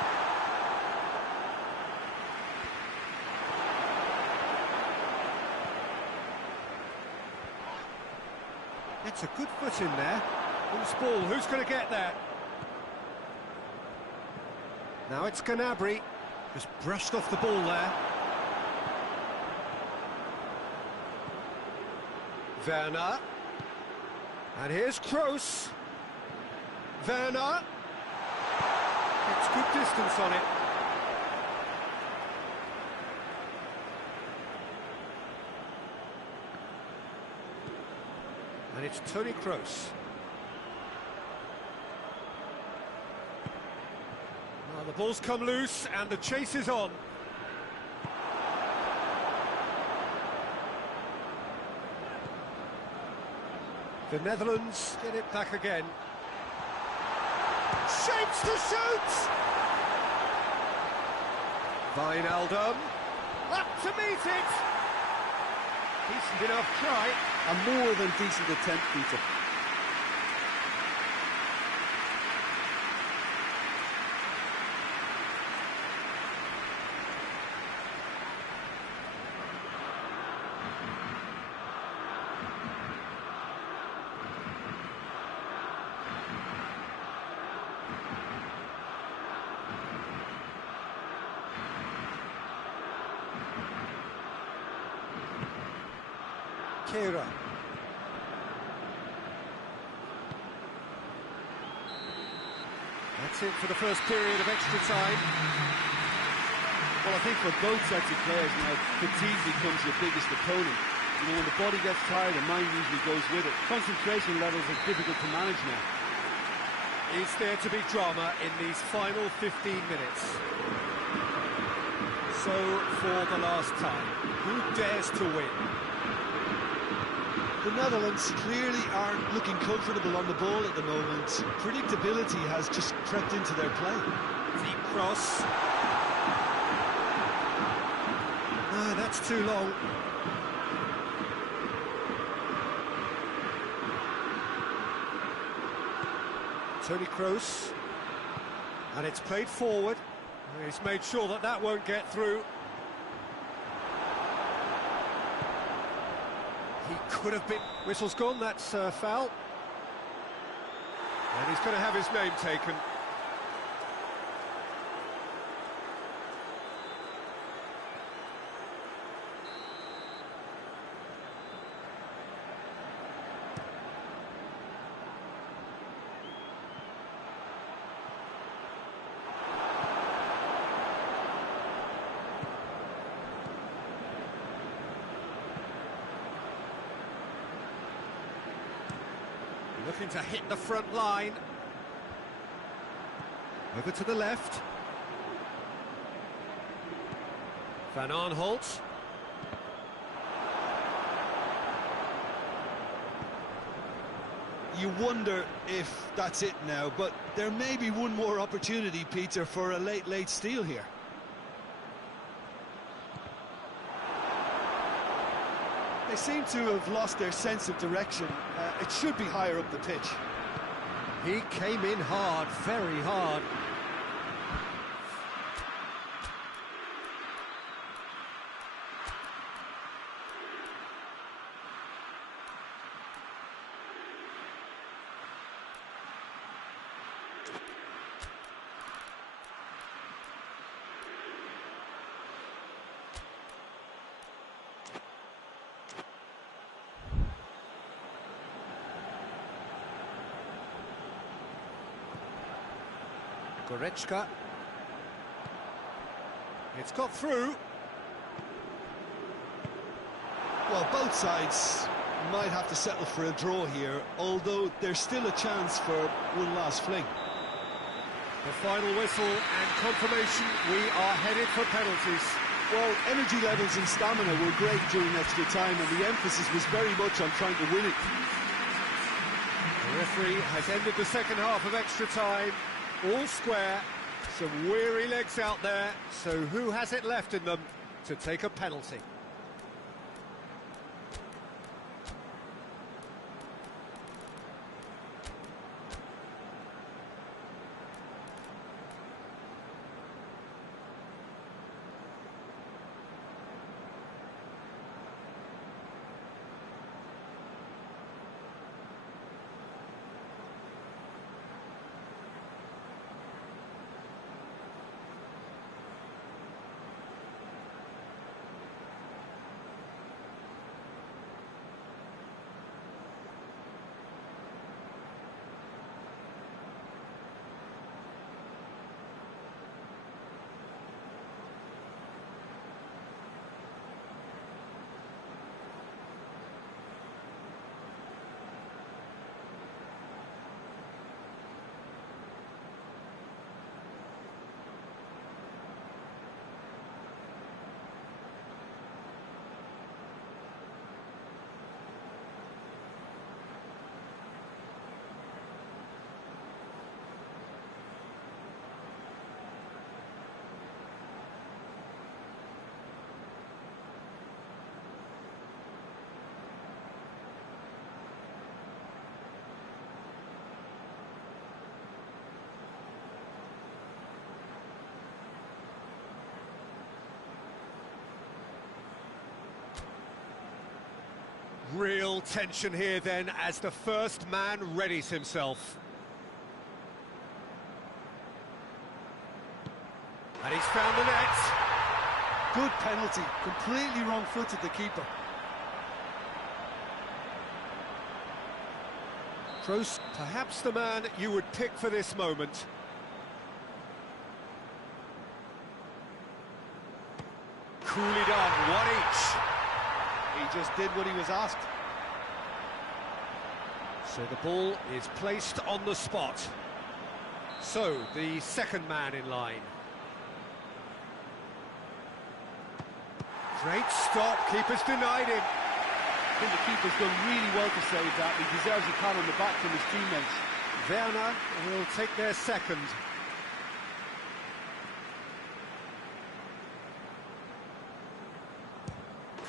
It's a good foot in there. Loose ball, who's going to get there? Now it's Gnabry. Just brushed off the ball there. Werner. And here's Kroos. Werner. It's good distance on it. And it's Toni Kroos. Now the ball's come loose and the chase is on. The Netherlands get it back again. Shapes to shoot! Wijnaldum. Up to meet it! Decent enough try. A more than decent attempt, Peter. Kehrer. That's it for the first period of extra time. Well, I think for both sets of players now, fatigue becomes your biggest opponent. You know, when the body gets tired, the mind usually goes with it. Concentration levels are difficult to manage now. Is there to be drama in these final 15 minutes? So, for the last time, who dares to win? The Netherlands clearly aren't looking comfortable on the ball at the moment. Predictability has just crept into their play. Deep cross. No, that's too long. Toni Kroos. And it's played forward. He's made sure that that won't get through. He could have been... Whistle's gone, that's foul. And he's going to have his name taken. Looking to hit the front line. Over to the left. Van Aanholt. You wonder if that's it now, but there may be one more opportunity, Peter, for a late steal here. They seem to have lost their sense of direction. It should be higher up the pitch. He came in hard, very hard. Goretzka. It's got through. Well, both sides might have to settle for a draw here, although there's still a chance for one last fling. The final whistle and confirmation, we are headed for penalties. Well, energy levels and stamina were great during extra time, and the emphasis was very much on trying to win it. The referee has ended the second half of extra time. All square, some weary legs out there, so who has it left in them to take a penalty? Real tension here then as the first man readies himself. And he's found the net. Good penalty, completely wrong-footed the keeper. Kroos, perhaps the man you would pick for this moment. Coolly done, one each. He just did what he was asked. So the ball is placed on the spot. So, the second man in line. Great stop, keeper's denied him. I think the keeper's done really well to save that. He deserves a pat on the back from his teammates. Werner will take their second.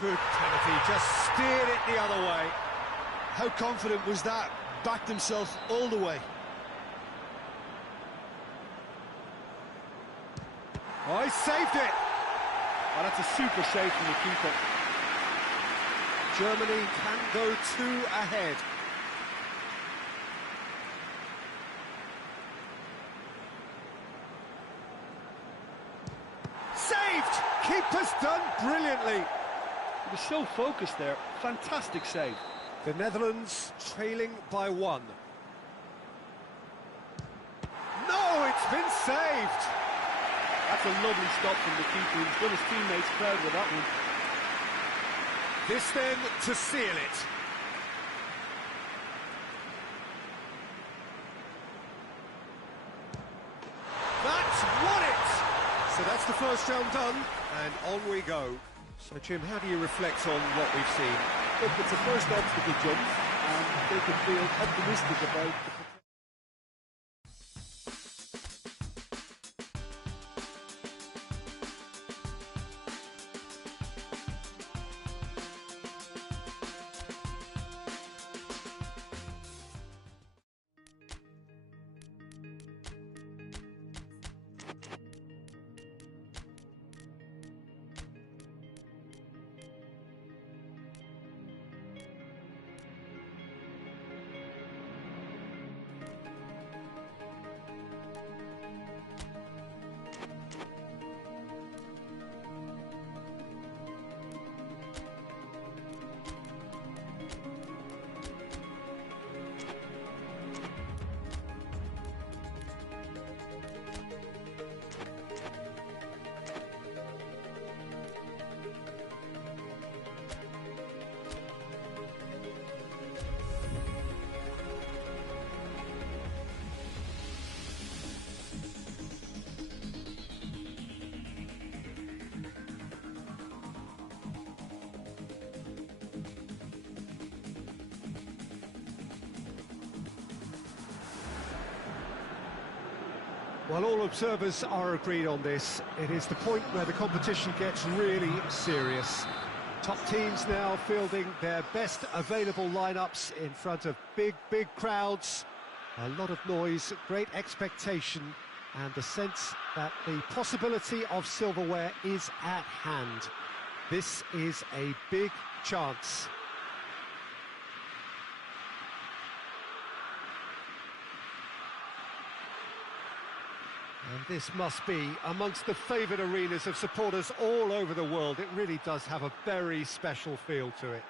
Good penalty, just steered it the other way. How confident was that? Backed himself all the way. Oh, he saved it! Oh, that's a super save from the keeper. Germany can go 2 ahead. Saved! Keeper's done brilliantly. He was so focused there. Fantastic save. The Netherlands trailing by 1. No, it's been saved! That's a lovely stop from the keeper. He's done his teammates proud with that one. This then to seal it. That's won it! So that's the first round done, and on we go. So Jim, how do you reflect on what we've seen? Look, it's a first obstacle jump, and they can feel optimistic about the Well, all observers are agreed on this. It is the point where the competition gets really serious. Top teams now fielding their best available lineups in front of big crowds. A lot of noise, great expectation, and the sense that the possibility of silverware is at hand. This is a big chance. And this must be amongst the favoured arenas of supporters all over the world. It really does have a very special feel to it.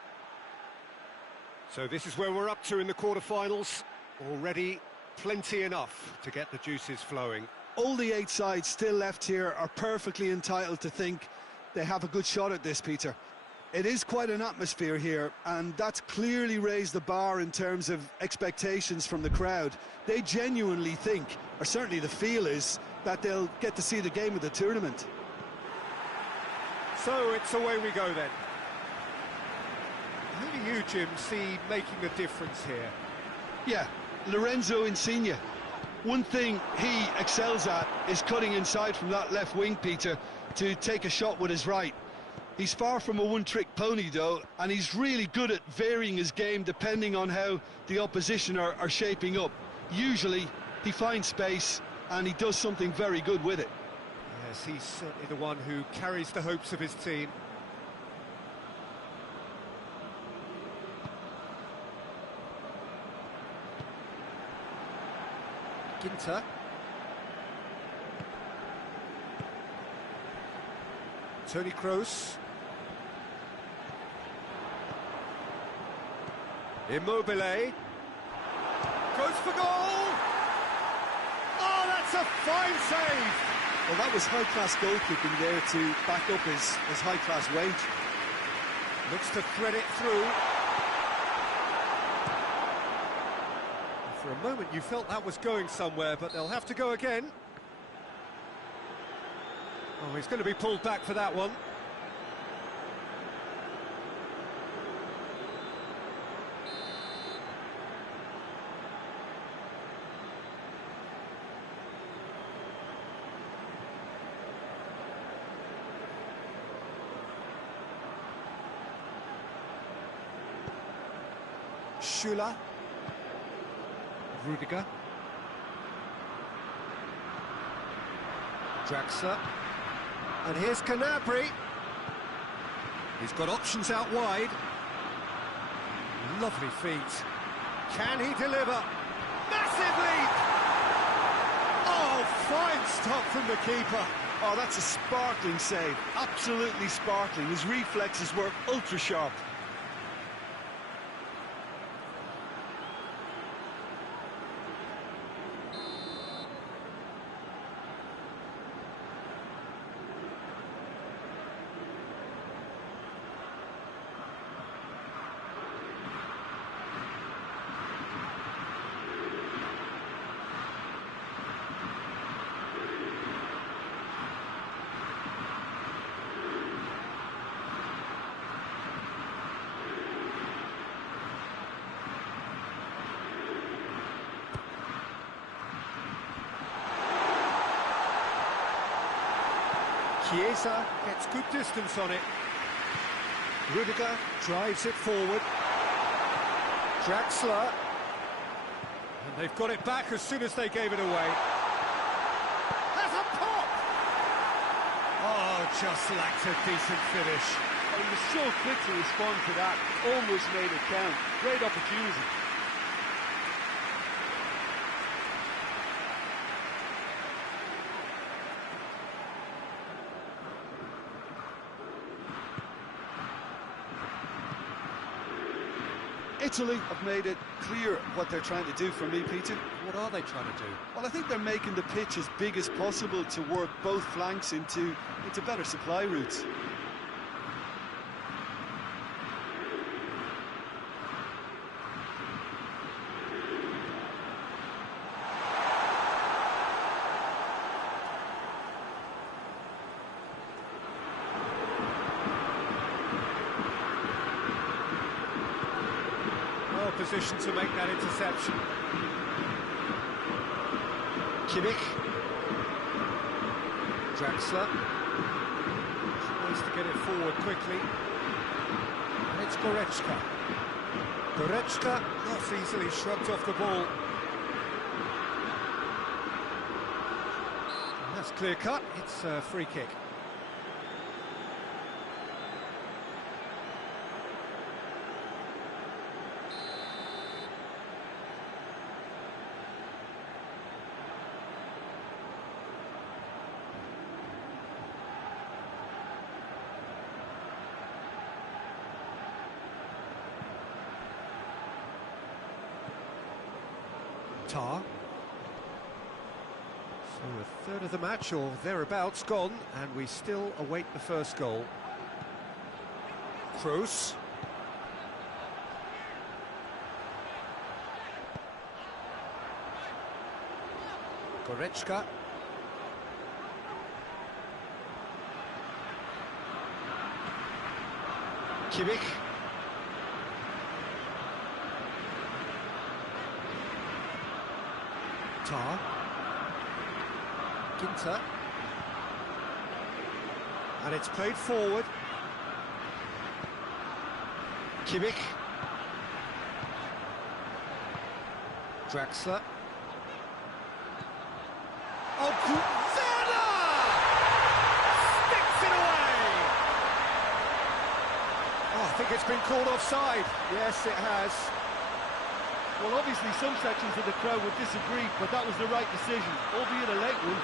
So this is where we're up to in the quarterfinals. Already plenty enough to get the juices flowing. All the 8 sides still left here are perfectly entitled to think they have a good shot at this, Peter. It is quite an atmosphere here, and that's clearly raised the bar in terms of expectations from the crowd. They genuinely think, or certainly the feel is, that they'll get to see the game of the tournament. So it's away we go then. Who do you, Jim, see making the difference here? Yeah, Lorenzo Insigne. One thing he excels at is cutting inside from that left wing, Peter, to take a shot with his right. He's far from a one-trick pony, though, and he's really good at varying his game depending on how the opposition are shaping up. Usually, he finds space, and he does something very good with it. Yes, he's certainly the one who carries the hopes of his team. Ginter. Toni Kroos. Immobile. Goes for goal! Oh, that's a fine save! Well, that was high-class goalkeeping there to back up his high-class wage. Looks to thread it through. For a moment you felt that was going somewhere, but they'll have to go again. Oh, he's going to be pulled back for that one. Schüller. Rudiger. Draxler. And here's Canabry. He's got options out wide. Lovely feet. Can he deliver? Massive leap! Oh, fine stop from the keeper. Oh, that's a sparkling save. Absolutely sparkling. His reflexes were ultra sharp. Chiesa gets good distance on it. Rudiger drives it forward. Draxler. And they've got it back as soon as they gave it away. Has a pop! Oh, just lacked a decent finish. He was so quick to respond to that, almost made it count. Great opportunity. Italy have made it clear what they're trying to do for me, Peter. What are they trying to do? Well, I think they're making the pitch as big as possible to work both flanks into better supply routes. Position to make that interception. Kimmich. Draxler. Tries to get it forward quickly. And it's Goretzka. Goretzka not easily shrugged off the ball. And that's clear cut. It's a free kick. Tar. So a third of the match or thereabouts gone, and we still await the first goal. Kroos. Goretzka. Kimmich. Tar. Ginter. And it's played forward. Kimmich. Draxler. Oh, Werner! Sticks it away! Oh, I think it's been called offside. Yes, it has. Well, obviously some sections of the crowd would disagree, but that was the right decision, albeit a late one.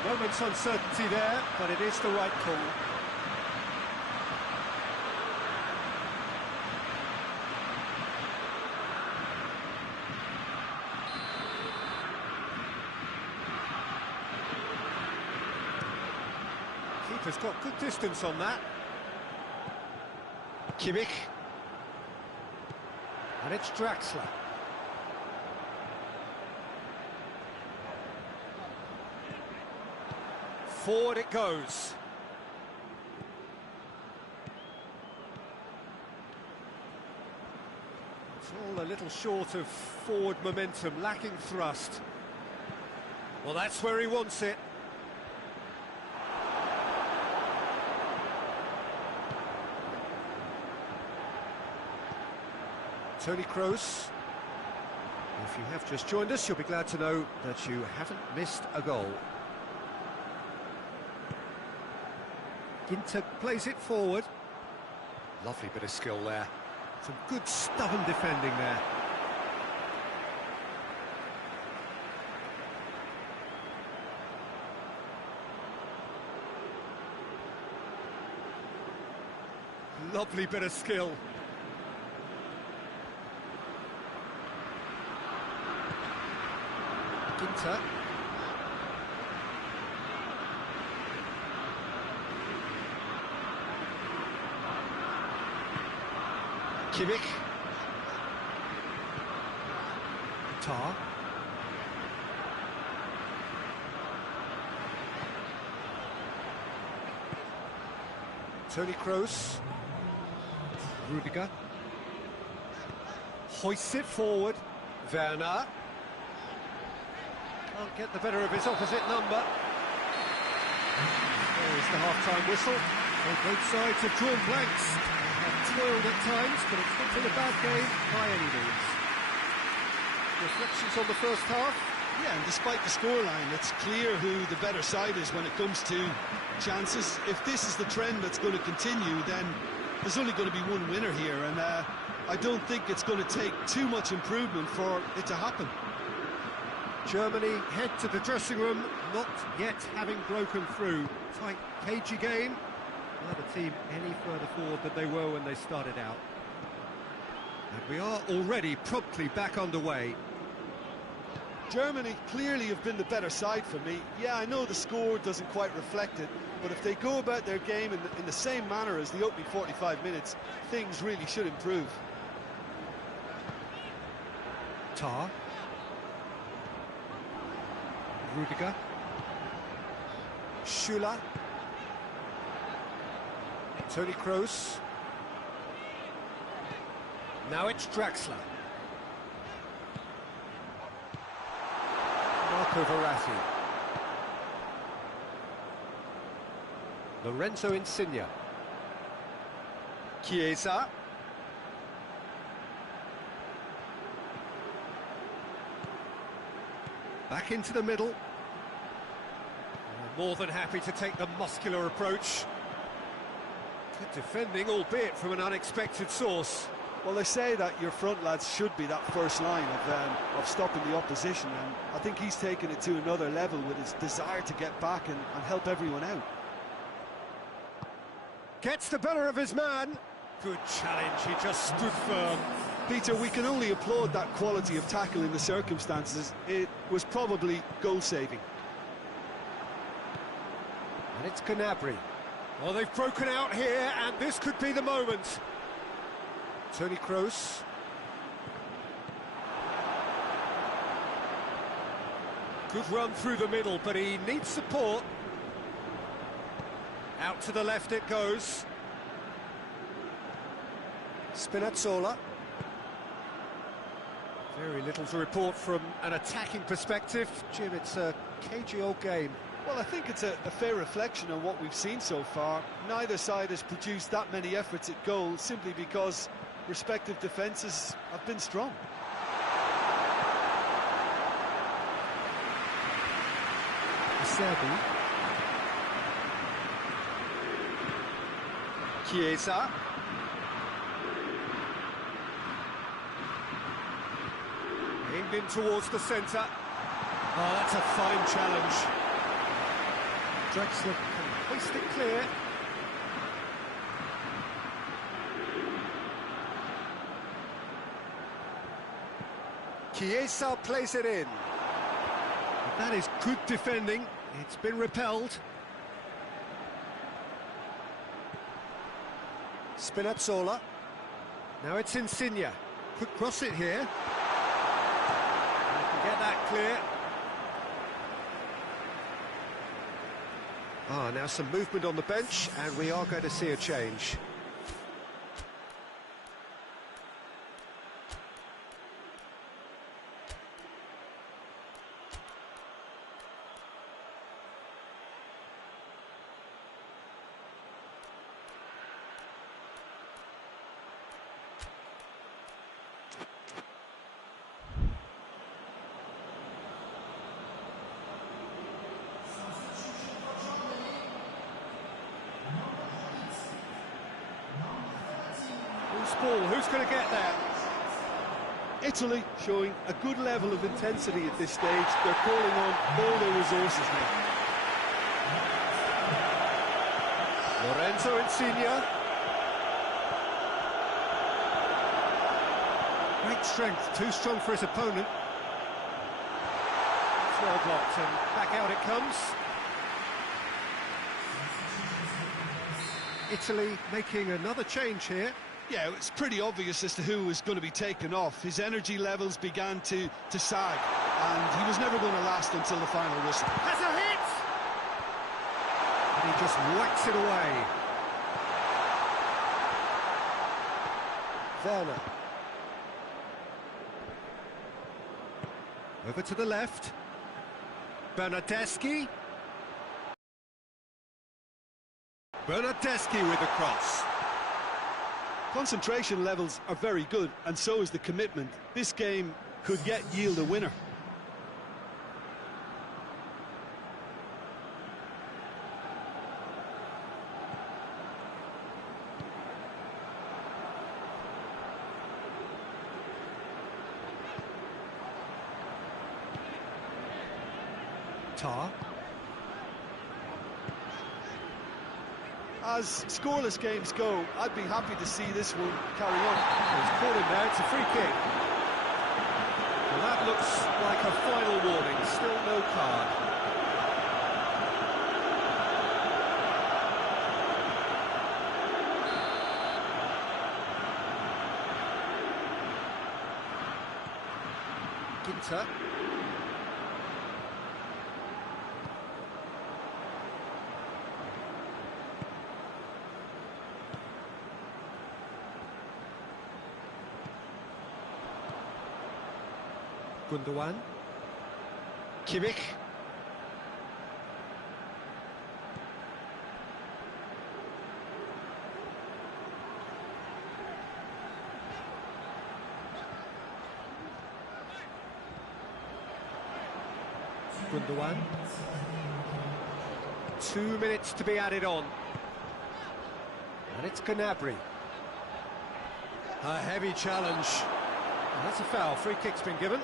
A moment's uncertainty there, but it is the right call. Keeper's got good distance on that. Kimmich. And it's Draxler. Forward it goes. It's all a little short of forward momentum, lacking thrust. Well, that's where he wants it. Tony Kroos. If you have just joined us, you'll be glad to know that you haven't missed a goal. Ginter plays it forward. Lovely bit of skill there. Some good stubborn defending there. Lovely bit of skill. Ginter. Kimmich. Tar. Tony Kroos. Rudiger. Hoists it forward. Werner. Can't get the better of his opposite number. There's the half-time whistle. Well, both sides have drawn blanks. Have toiled at times, but it's not been a bad game by any means. Reflections on the first half? Yeah, and despite the scoreline, it's clear who the better side is when it comes to chances. If this is the trend that's going to continue, then there's only going to be one winner here, and I don't think it's going to take too much improvement for it to happen. Germany head to the dressing room, not yet having broken through. Tight, cagey game. Not a team any further forward than they were when they started out. And we are already promptly back underway. Germany clearly have been the better side for me. Yeah, I know the score doesn't quite reflect it, but if they go about their game in the same manner as the opening 45 minutes, things really should improve. Tar. Rudiger. Schüller. Tony Kroos. Now it's Draxler. Marco Verratti. Lorenzo Insigne. Chiesa. Back into the middle. More than happy to take the muscular approach. Good defending, albeit from an unexpected source. Well, they say that your front lads should be that first line of stopping the opposition, and I think he's taken it to another level with his desire to get back and help everyone out. Gets the better of his man. Good challenge, he just stood firm. Peter, we can only applaud that quality of tackle in the circumstances. It was probably goal-saving. And it's Gnabry. Well, they've broken out here, and this could be the moment. Tony Kroos. Good run through the middle, but he needs support. Out to the left it goes. Spinazzola. Very little to report from an attacking perspective. Jim, it's a cagey old game. Well, I think it's a fair reflection on what we've seen so far. Neither side has produced that many efforts at goal simply because respective defences have been strong. Serbi. Chiesa. Aimed in towards the centre. Oh, that's a fine challenge. Drexler can hoist it clear. Chiesa plays it in. That is good defending. It's been repelled. Spinazzola. Now it's Insigne. Could cross it here. And can get that clear. Now some movement on the bench, and we are going to see a change. Ball. Who's going to get there? Italy showing a good level of intensity at this stage. They're calling on all their resources now. Lorenzo Insigne. Great strength, too strong for his opponent. It's well blocked and back out it comes. Italy making another change here. Yeah, it's pretty obvious as to who was going to be taken off. His energy levels began to sag, and he was never going to last until the final whistle. Has a hit! And he just whacks it away. Werner. Over to the left. Bernardeschi. Bernardeschi with the cross. Concentration levels are very good, and so is the commitment. This game could yet yield a winner. Tar. As scoreless games go, I'd be happy to see this one carry on. He's caught him there, it's a free kick. Well, that looks like a final warning, still no card. Ginter. Doan. Kimmich. Doan. 2 minutes to be added on. And it's Gnabry. A heavy challenge. And that's a foul. Free kick's been given.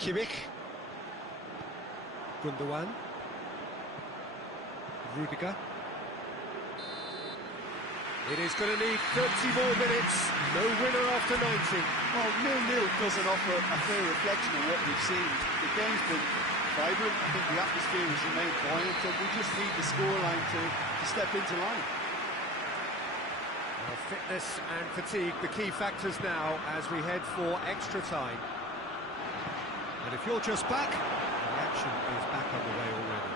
Kimmich. Doan. Rudiger. It is going to need 30 more minutes. No winner after 90. Well, 0-0 doesn't offer a fair reflection of what we've seen. The game's been vibrant. I think the atmosphere has remained buoyant, and we just need the scoreline to step into line. Well, fitness and fatigue, the key factors now as we head for extra time. And if you're just back, the action is back underway already.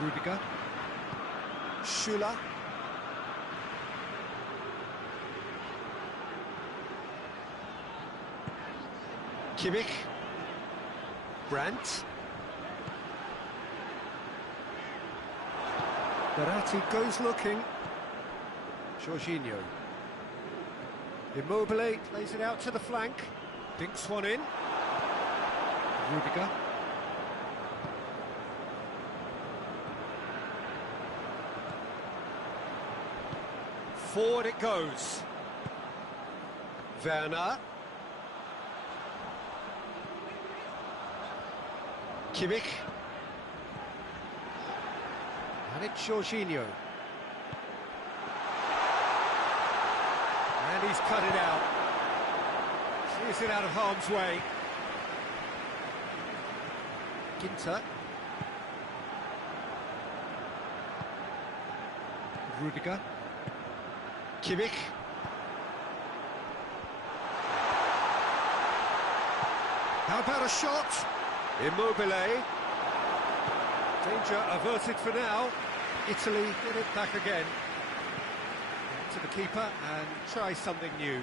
Rudiger. Schüller. Kimmich. Brandt. Verratti goes looking. Jorginho. Immobile plays it out to the flank. Dinks one in. Rudiger. Forward it goes. Werner. Kimmich. And it's Jorginho. And he's cut it out. Clears it out of harm's way. Ginter. Rudiger. Kimmich. How about a shot? Immobile. Danger averted for now. Italy get it back again. Back to the keeper and try something new.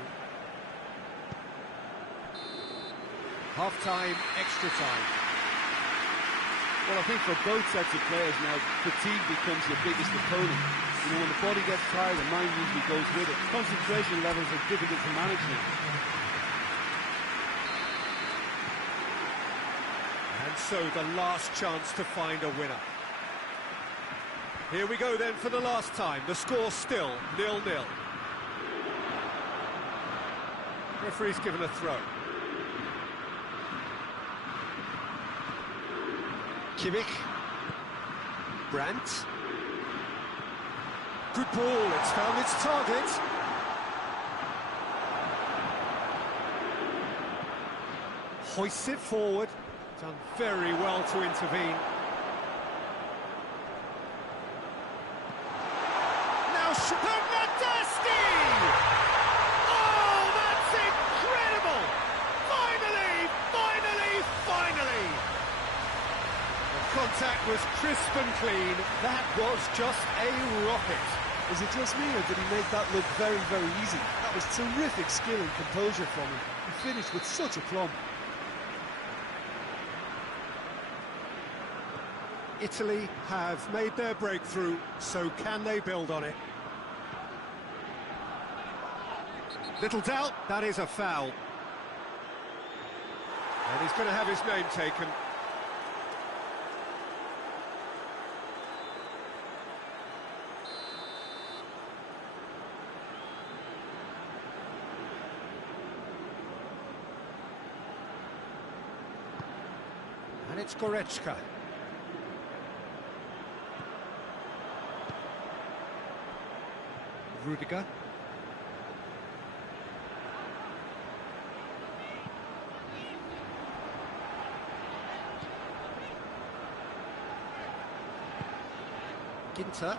Half-time, extra time. Well, I think for both sets of players now, fatigue becomes your biggest opponent. You know, when the body gets tired, the mind usually goes with it. Concentration levels are difficult to manage now. And so the last chance to find a winner. Here we go then for the last time. The score still 0-0. Referee's given a throw. Kimmich. Brandt. Good ball, it's found its target. Hoists it forward. Done very well to intervene. Now Bernardeschi! Oh, that's incredible! Finally! The contact was crisp and clean. That was just a rocket. Is it just me, or did he make that look very, very easy? That was terrific skill and composure from him. He finished with such aplomb. Italy have made their breakthrough, so can they build on it? Little doubt, that is a foul. And he's going to have his name taken. And it's Goretzka. Rudiger. Ginter.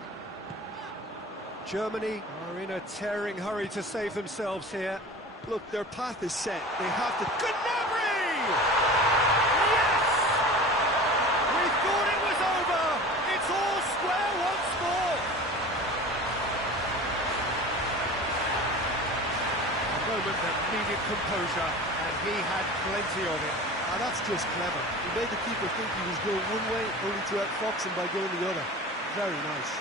Germany are in a tearing hurry to save themselves here. Look, their path is set. They have to... Gnabry! Yes! We thought it was over. It's all square once more. A moment that needed composure, and he had plenty of it. Ah, that's just clever. He made the keeper think he was going one way, only to outfox him by going the other. Very nice.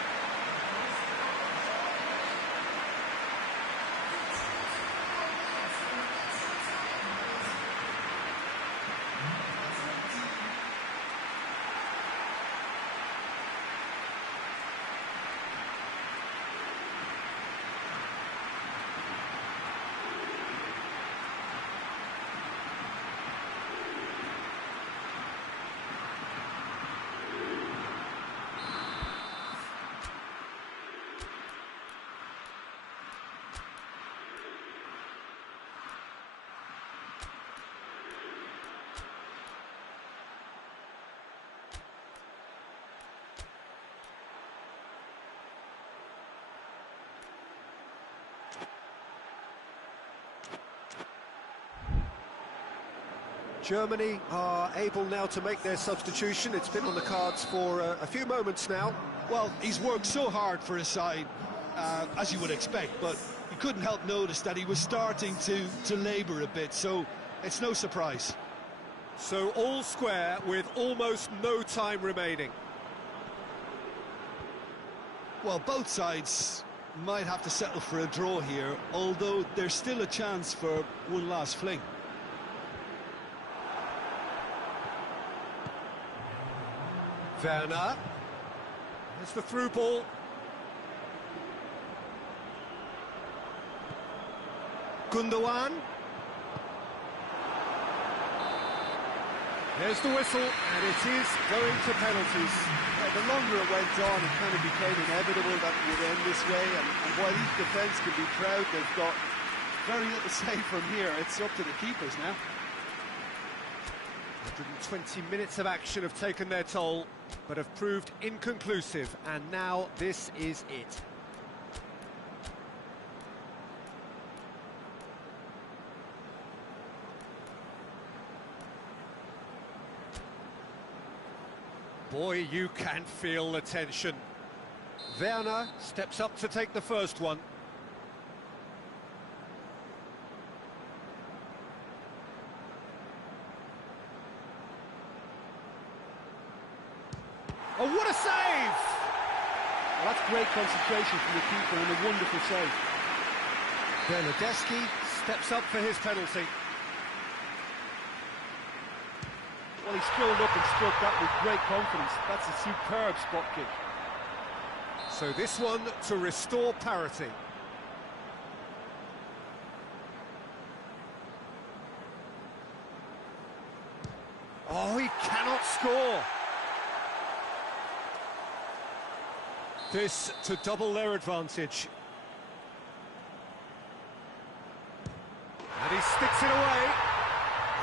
Germany are able now to make their substitution. It's been on the cards for a few moments now. Well, he's worked so hard for his side, as you would expect, but you couldn't help notice that he was starting to labour a bit, so it's no surprise. So all square with almost no time remaining. Well, both sides might have to settle for a draw here, although there's still a chance for one last fling. Werner. Here's the through ball. Doan. There's the whistle, and it is going to penalties. The longer it went on, it kind of became inevitable that it would end this way, and while each defence can be proud, they've got very little say from here. It's up to the keepers now. 120 minutes of action have taken their toll, but have proved inconclusive, and now this is it. Boy, you can feel the tension. Werner steps up to take the first one. Oh, what a save! Well, that's great concentration from the keeper and a wonderful save. Bernardeschi steps up for his penalty. Well, he strolled up and struck that with great confidence. That's a superb spot kick. So this one to restore parity. Oh, he cannot score. This to double their advantage. And he sticks it away.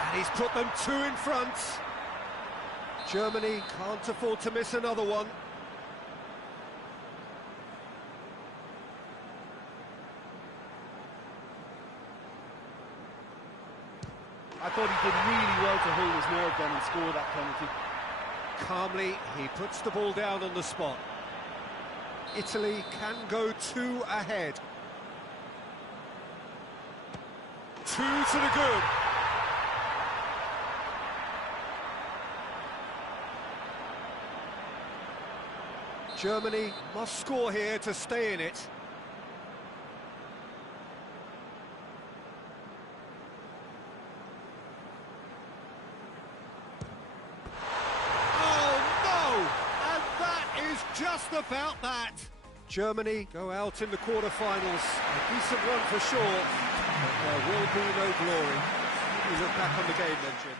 And he's put them two in front. Germany can't afford to miss another one. I thought he did really well to hold his nerve then and score that penalty. Calmly, he puts the ball down on the spot. Italy can go two ahead. Two to the good. Germany must score here to stay in it. Oh no! And that is just about that. Germany go out in the quarter-finals. A decent run for sure, but there will be no glory. You look back on the game then, Jim.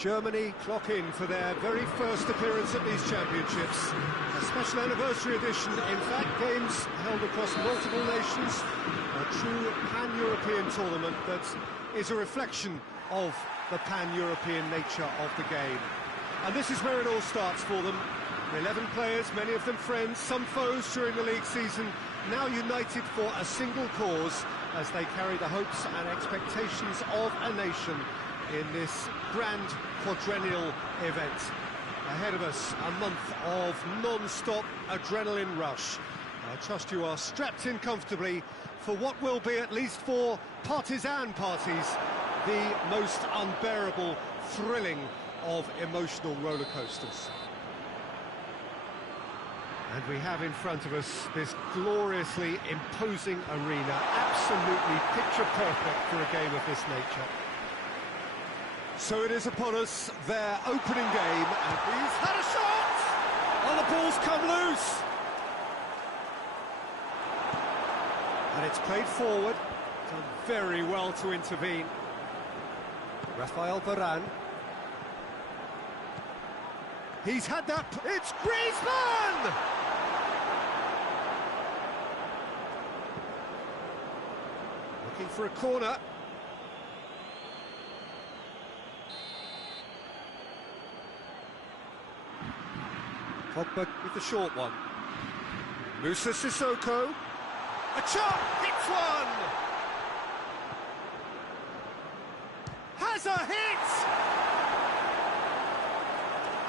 Germany clock in for their very first appearance at these championships. A special anniversary edition, in fact, games held across multiple nations. A true pan-European tournament that is a reflection of the pan-European nature of the game. And this is where it all starts for them. 11 players, many of them friends, some foes during the league season, now united for a single cause as they carry the hopes and expectations of a nation in this grand quadrennial event. Ahead of us, a month of non-stop adrenaline rush. I trust you are strapped in comfortably for what will be, at least for partisan parties, the most unbearable, thrilling of emotional roller coasters. And we have in front of us this gloriously imposing arena, absolutely picture perfect for a game of this nature. So it is upon us, their opening game, and he's had a shot! Oh, the ball's come loose! And it's played forward, done very well to intervene. Rafael Varane. He's had that, it's Griezmann! Looking for a corner. Pogba with the short one. Moussa Sissoko. A chop! Hits one! Has a hit!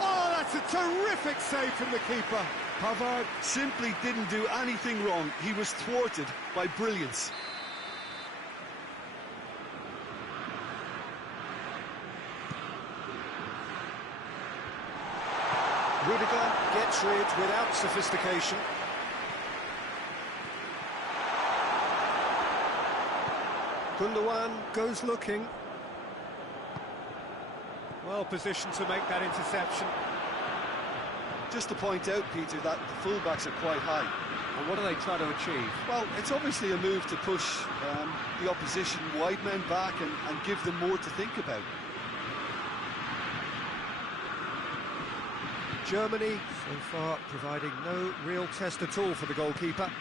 Oh, that's a terrific save from the keeper. Pavard simply didn't do anything wrong. He was thwarted by brilliance. Rudiger gets rid without sophistication. Doan goes looking. Well positioned to make that interception. Just to point out, Peter, that the fullbacks are quite high. And what do they try to achieve? Well, it's obviously a move to push the opposition wide men back and give them more to think about. Germany, so far, providing no real test at all for the goalkeeper.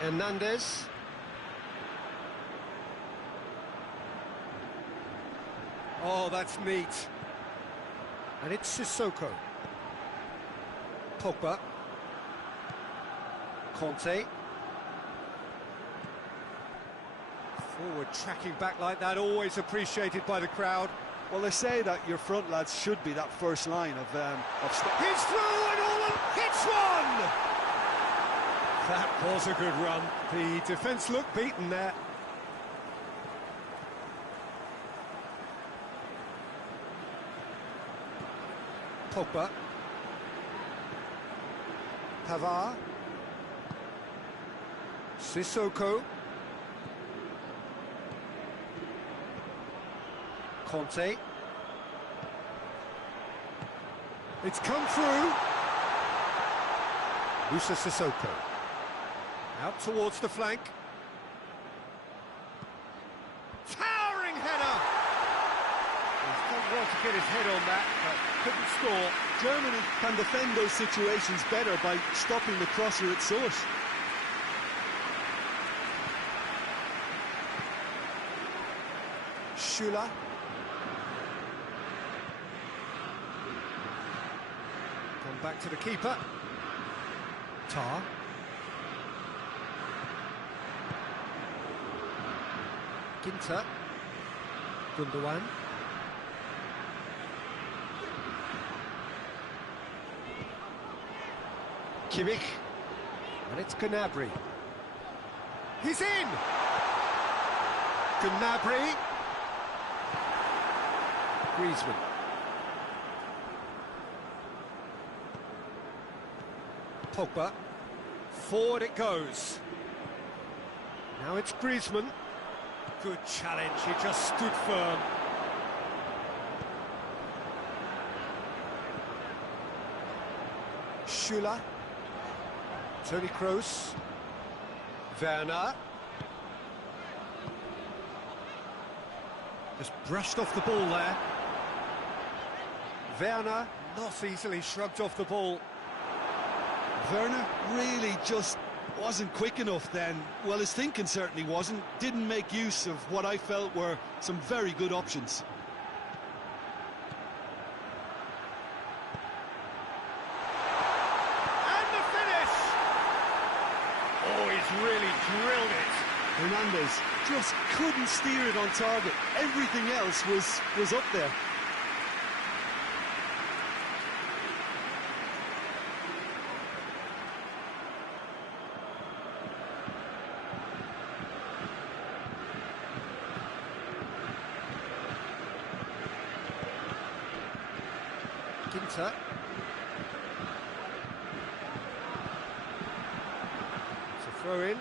Hernandez. Oh, that's neat. And it's Sissoko. Pogba. Conte. Forward tracking back like that, always appreciated by the crowd. Well, they say that your front lads should be that first line of He's through and all hits one! That was a good run. The defence looked beaten there. Pogba. Pavard. Sissoko. Conte. It's come through. Moussa Sissoko. Out towards the flank. Towering header! He's done well to get his head on that, but couldn't score. Germany can defend those situations better by stopping the crosser at source. Schüller. Gone back to the keeper. Tar. Ginter. Doan. Kimmich. And it's Gnabry. He's in! Gnabry. Griezmann. Pogba. Forward it goes. Now it's Griezmann. Good challenge, he just stood firm. Schüller. Toni Kroos. Werner. Just brushed off the ball there. Werner not easily shrugged off the ball. Werner really just Wasn't quick enough then. Well, his thinking certainly wasn't. Didn't make use of what I felt were some very good options. And the finish! Oh, he's really drilled it. Hernandez just couldn't steer it on target. Everything else was up there. Ginter. It's a throw in.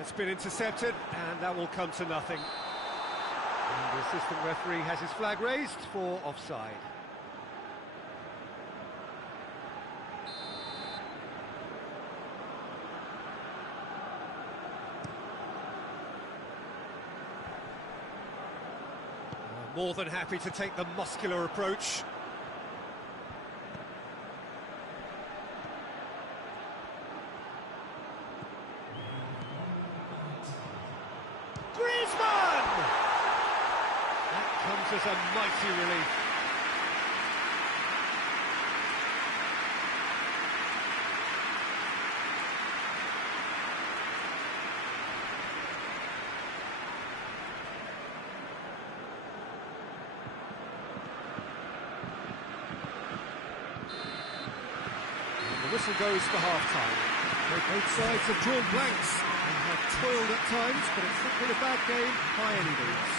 It's been intercepted, and that will come to nothing. And the assistant referee has his flag raised for offside. More than happy to take the muscular approach. Griezmann! That comes as a mighty relief. The whistle goes for half-time. Both sides have drawn blanks and have toiled at times, but it's not been a bad game by any means.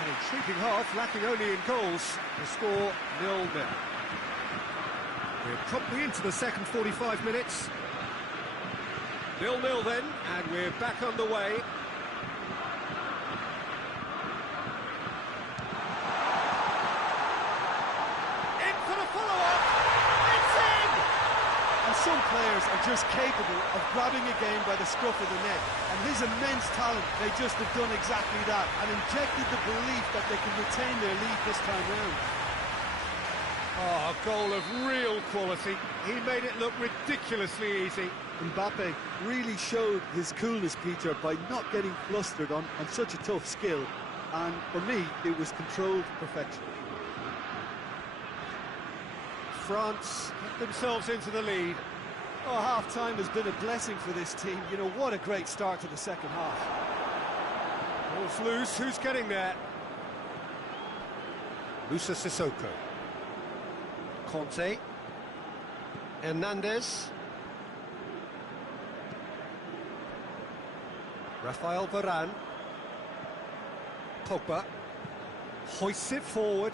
An intriguing half, lacking only in goals. The score 0-0. We're promptly into the second 45 minutes. 0-0 then, and we're back underway. Some players are just capable of grabbing a game by the scruff of the neck, and his immense talent may just have done exactly that and injected the belief that they can retain their lead this time round. Oh, a goal of real quality. He made it look ridiculously easy. Mbappe really showed his coolness, Peter, by not getting flustered on such a tough skill, and for me it was controlled perfection. France get themselves into the lead. Oh, half-time has been a blessing for this team. You know, what a great start to the second half. Ball's loose, who's getting there? Musa Sissoko. Conte. Hernandez. Rafael Varane. Pogba. Hoists it forward.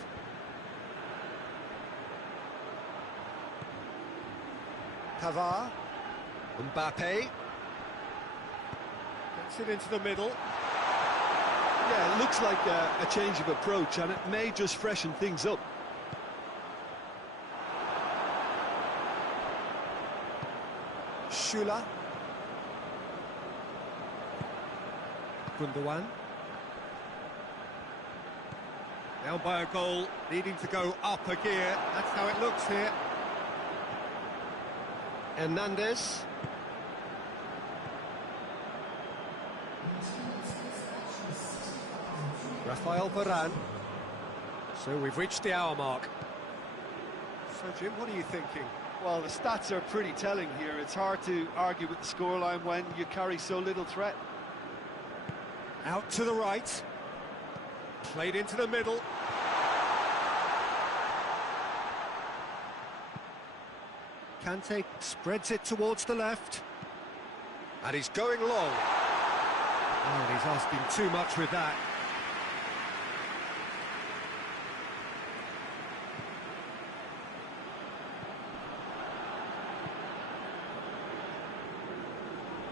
Pavard, Mbappe, gets it into the middle. Yeah, it looks like a change of approach, and it may just freshen things up. Schüller. Doan. Down by a goal, needing to go up a gear. That's how it looks here. Hernandez. Rafael Varane. So we've reached the hour mark. So Jim, what are you thinking? Well, the stats are pretty telling here. It's hard to argue with the scoreline when you carry so little threat. Out to the right. Played into the middle. Kante spreads it towards the left. And he's going long. Oh, and he's asking too much with that.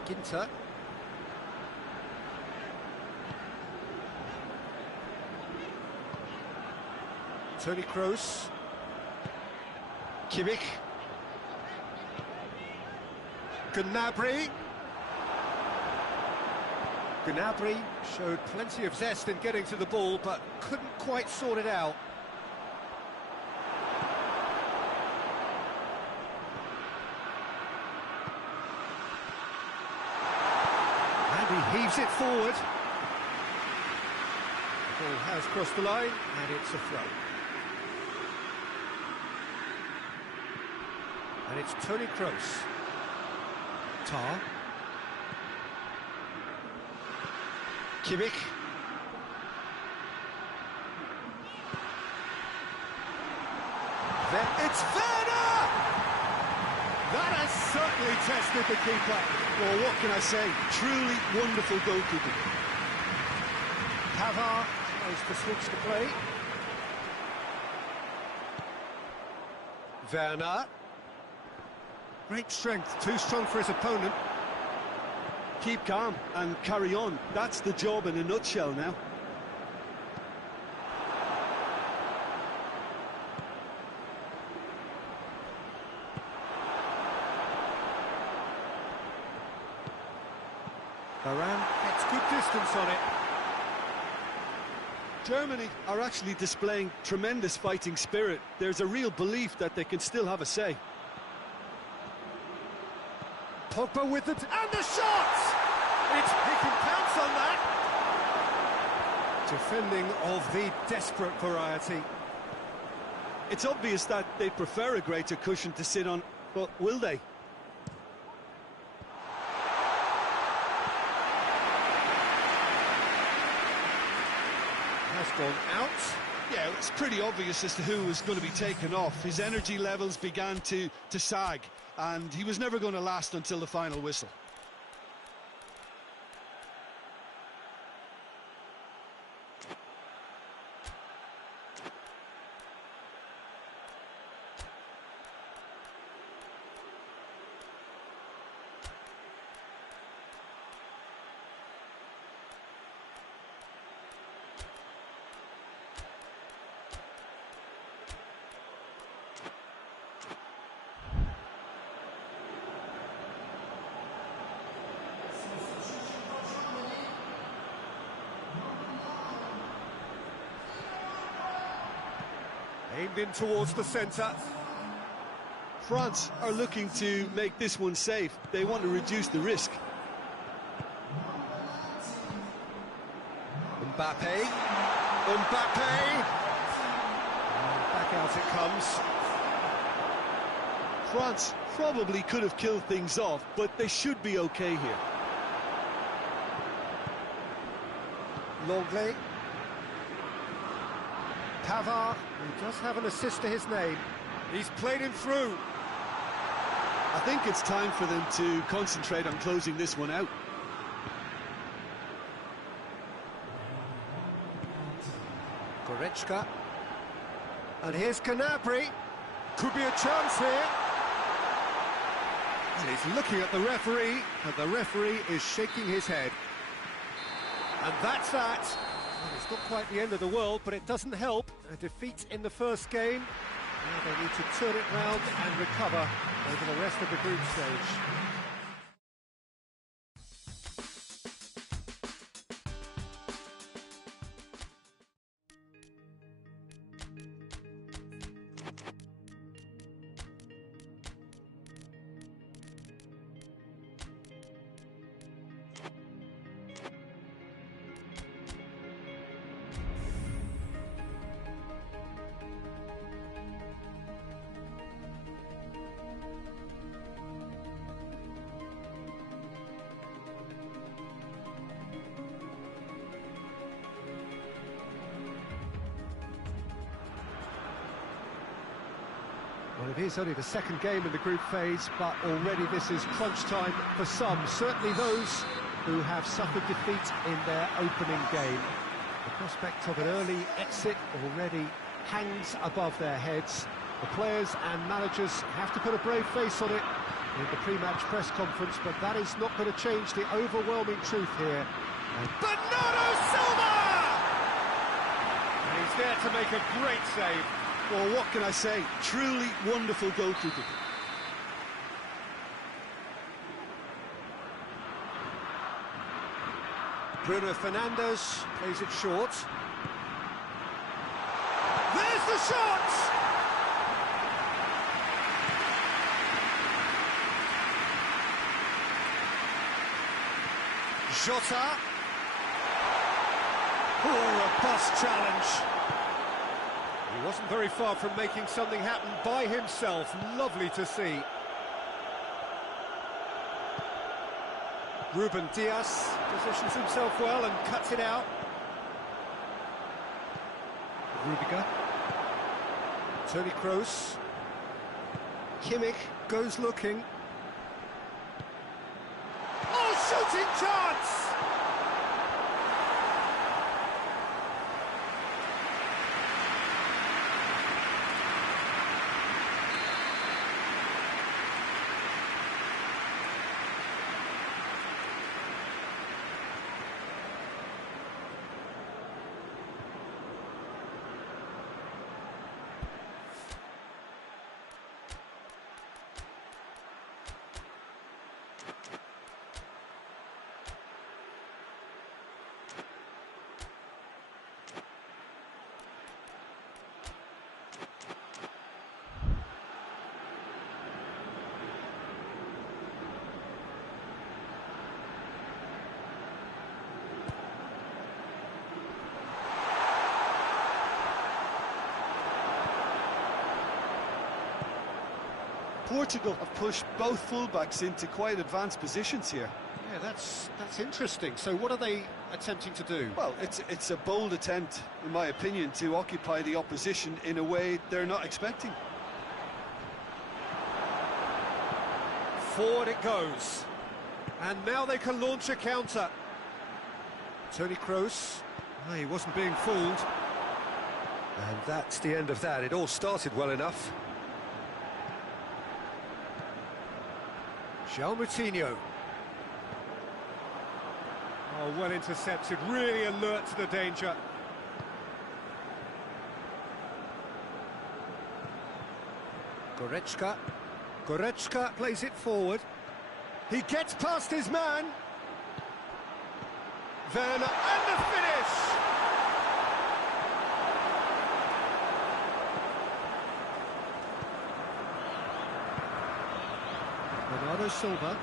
Ginter. Toni Kroos. Kimmich. Gnabry. Gnabry Showed plenty of zest in getting to the ball, but couldn't quite sort it out. And he heaves it forward. The ball has crossed the line, and it's a throw. And it's Toni Kroos. Tar. Kimmich. It's Werner! That has certainly tested the keeper. Well, what can I say? Truly wonderful goalkeeping. Pavard tries to switch the play. Werner. Great strength, too strong for his opponent. Keep calm and carry on. That's the job in a nutshell now. Varane gets good distance on it. Germany are actually displaying tremendous fighting spirit. There's a real belief that they can still have a say. Pogba with it, and the shot! He can pounce on that! Defending of the desperate variety. It's obvious that they prefer a greater cushion to sit on, but will they? Has gone out. Yeah, it's pretty obvious as to who was going to be taken off. His energy levels began to sag, and he was never going to last until the final whistle. Aimed in towards the centre. France are looking to make this one safe. They want to reduce the risk. Mbappe. Mbappe! And back out it comes. France probably could have killed things off, but they should be okay here. Longley. Pavard, who does have an assist to his name. He's played him through. I think it's time for them to concentrate on closing this one out. Goretzka. And here's Gnabry. Could be a chance here. And he's looking at the referee, and the referee is shaking his head. And that's that. Well, it's not quite the end of the world, but it doesn't help. A defeat in the first game. Now they need to turn it round and recover over the rest of the group stage. Well, it is only the second game in the group phase, but already this is crunch time for some, certainly those who have suffered defeat in their opening game. The prospect of an early exit already hangs above their heads. The players and managers have to put a brave face on it in the pre-match press conference, but that is not going to change the overwhelming truth here. And Bernardo Silva! And he's there to make a great save. Well, what can I say? Truly wonderful goalkeeping. Bruno Fernandes plays it short. There's the shot! Jota. Oh, robust challenge. He wasn't very far from making something happen by himself. Lovely to see. Ruben Dias positions himself well and cuts it out. Rudiger. Toni Kroos. Kimmich goes looking. Oh, shooting chance! Portugal have pushed both fullbacks into quite advanced positions here. Yeah, that's interesting. So what are they attempting to do? Well, it's a bold attempt, in my opinion, to occupy the opposition in a way they're not expecting. Forward it goes. And now they can launch a counter. Toni Kroos. Oh, he wasn't being fooled. And that's the end of that. It all started well enough. Moutinho. Oh, well intercepted, really alert to the danger. Goretzka plays it forward. He gets past his man. Werner, and the finish! Bernardo Silva.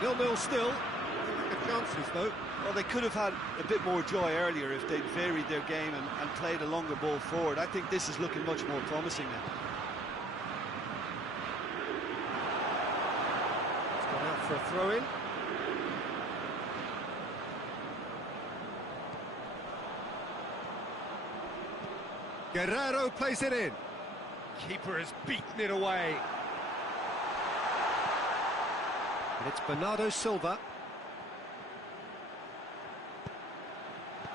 Nil-nil still. Good chances though. Well, they could have had a bit more joy earlier if they'd varied their game and played a longer ball forward. I think this is looking much more promising now. It's gone out for a throw-in. Guerrero plays it in. Keeper has beaten it away. And it's Bernardo Silva.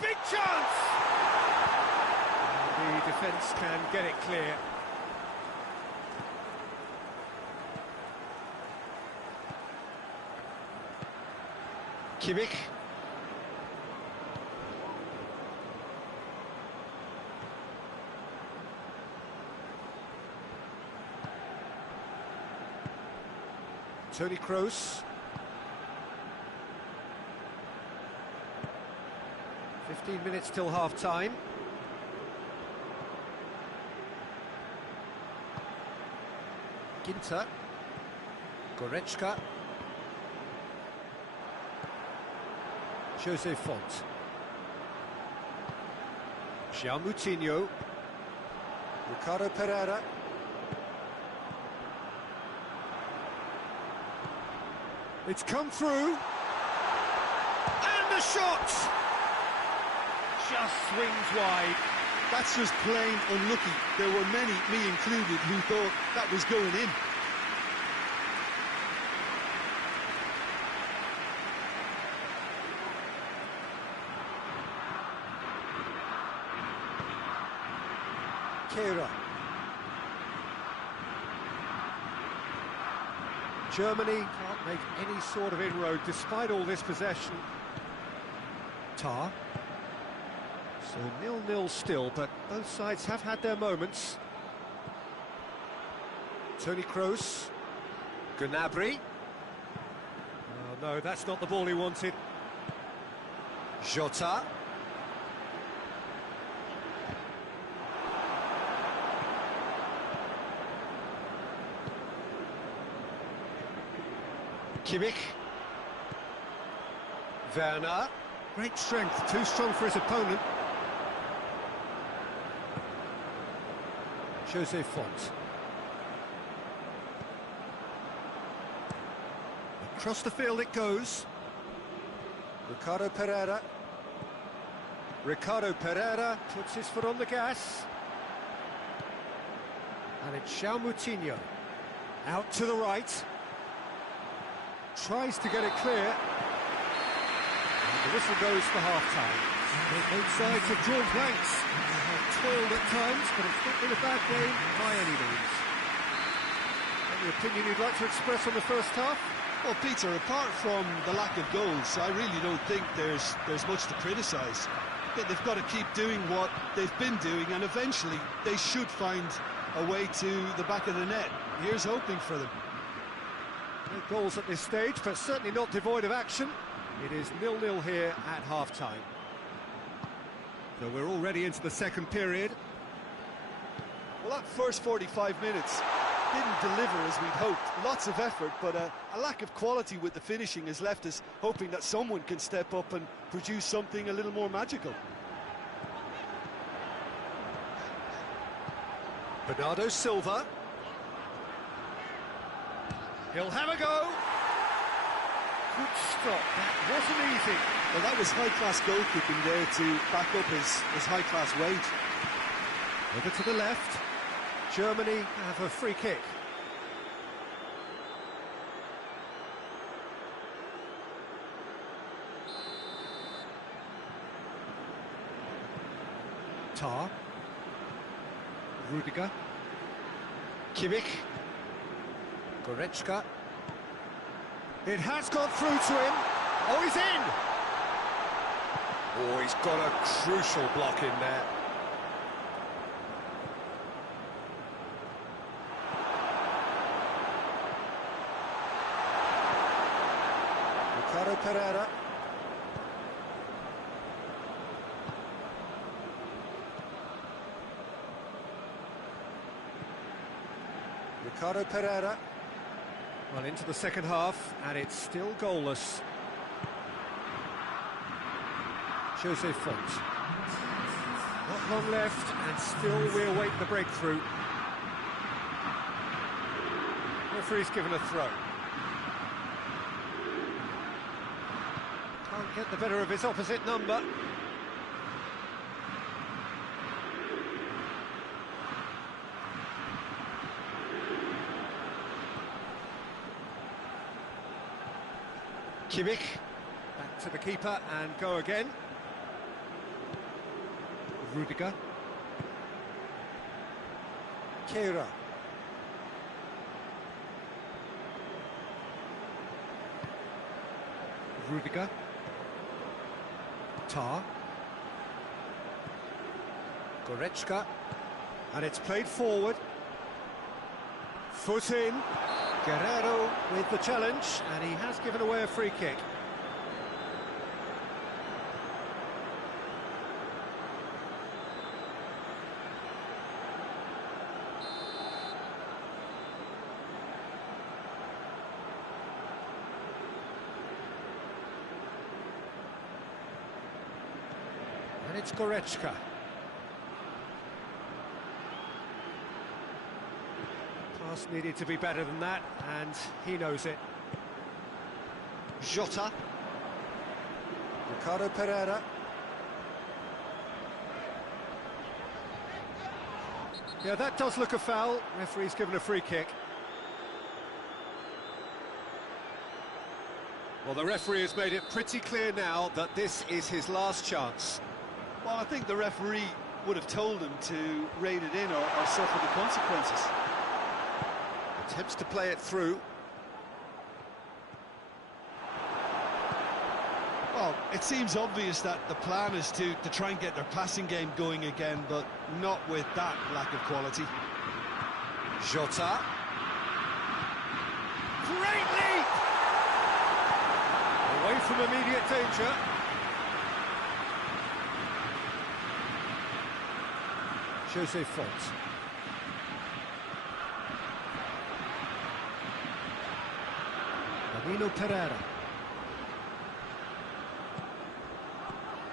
Big chance! And the defence can get it clear. Kimmich. Toni Kroos. 15 minutes till half-time. Ginter. Goretzka. Jose Font. Moutinho. Ricardo Pereira. It's come through. And the shot! Just swings wide. That's just plain unlucky. There were many, me included, who thought that was going in. Kehrer. Germany can't make any sort of inroad despite all this possession. Tar. So 0-0 still, but both sides have had their moments. Toni Kroos. Gnabry. Oh, no, that's not the ball he wanted. Jota. Kimmich. Werner. Great strength, too strong for his opponent. Jose Font. Across the field it goes. Ricardo Pereira. Ricardo Pereira puts his foot on the gas. And it's João Moutinho. Out to the right. Tries to get it clear. And the whistle goes for half-time. Both sides have drawn blanks. They have toiled at times, but it's not been a bad game by any means. Any opinion you'd like to express on the first half? Well, Peter, apart from the lack of goals, I really don't think there's much to criticise. They've got to keep doing what they've been doing, and eventually they should find a way to the back of the net. Here's hoping for them. No goals at this stage, but certainly not devoid of action. It is 0-0 here at half-time. So we're already into the second period. Well, that first 45 minutes didn't deliver as we'd hoped. Lots of effort, but a lack of quality with the finishing has left us hoping that someone can step up and produce something a little more magical. Bernardo Silva. He'll have a go. Good stop. That wasn't easy. Well, that was high-class goalkeeping there to back up his high-class wage. Over to the left. Germany have a free kick. Tar. Rudiger. Kimmich. Goretzka. It has gone through to him. Oh, he's in! Oh, he's got a crucial block in there. Ricardo Pereira. Ricardo Pereira. Well, into the second half, and it's still goalless. Jose Font. Not long left, and still we await the breakthrough. Referee's given a throw. Can't get the better of his opposite number. Kimmich, back to the keeper and go again. Rudiger. Kehrer. Rudiger. Tar. Goretzka. And it's played forward. Foot in. Guerrero with the challenge, and he has given away a free kick. And it's Goretzka. Pass needed to be better than that, and he knows it. Jota. Ricardo Pereira. Yeah, that does look a foul. Referee's given a free kick. Well, the referee has made it pretty clear now that this is his last chance. Well, I think the referee would have told him to rein it in or suffer the consequences. Attempts to play it through. Well, it seems obvious that the plan is to try and get their passing game going again, but not with that lack of quality. Jota. Great leap! Away from immediate danger. Jose Font. Danilo Pereira.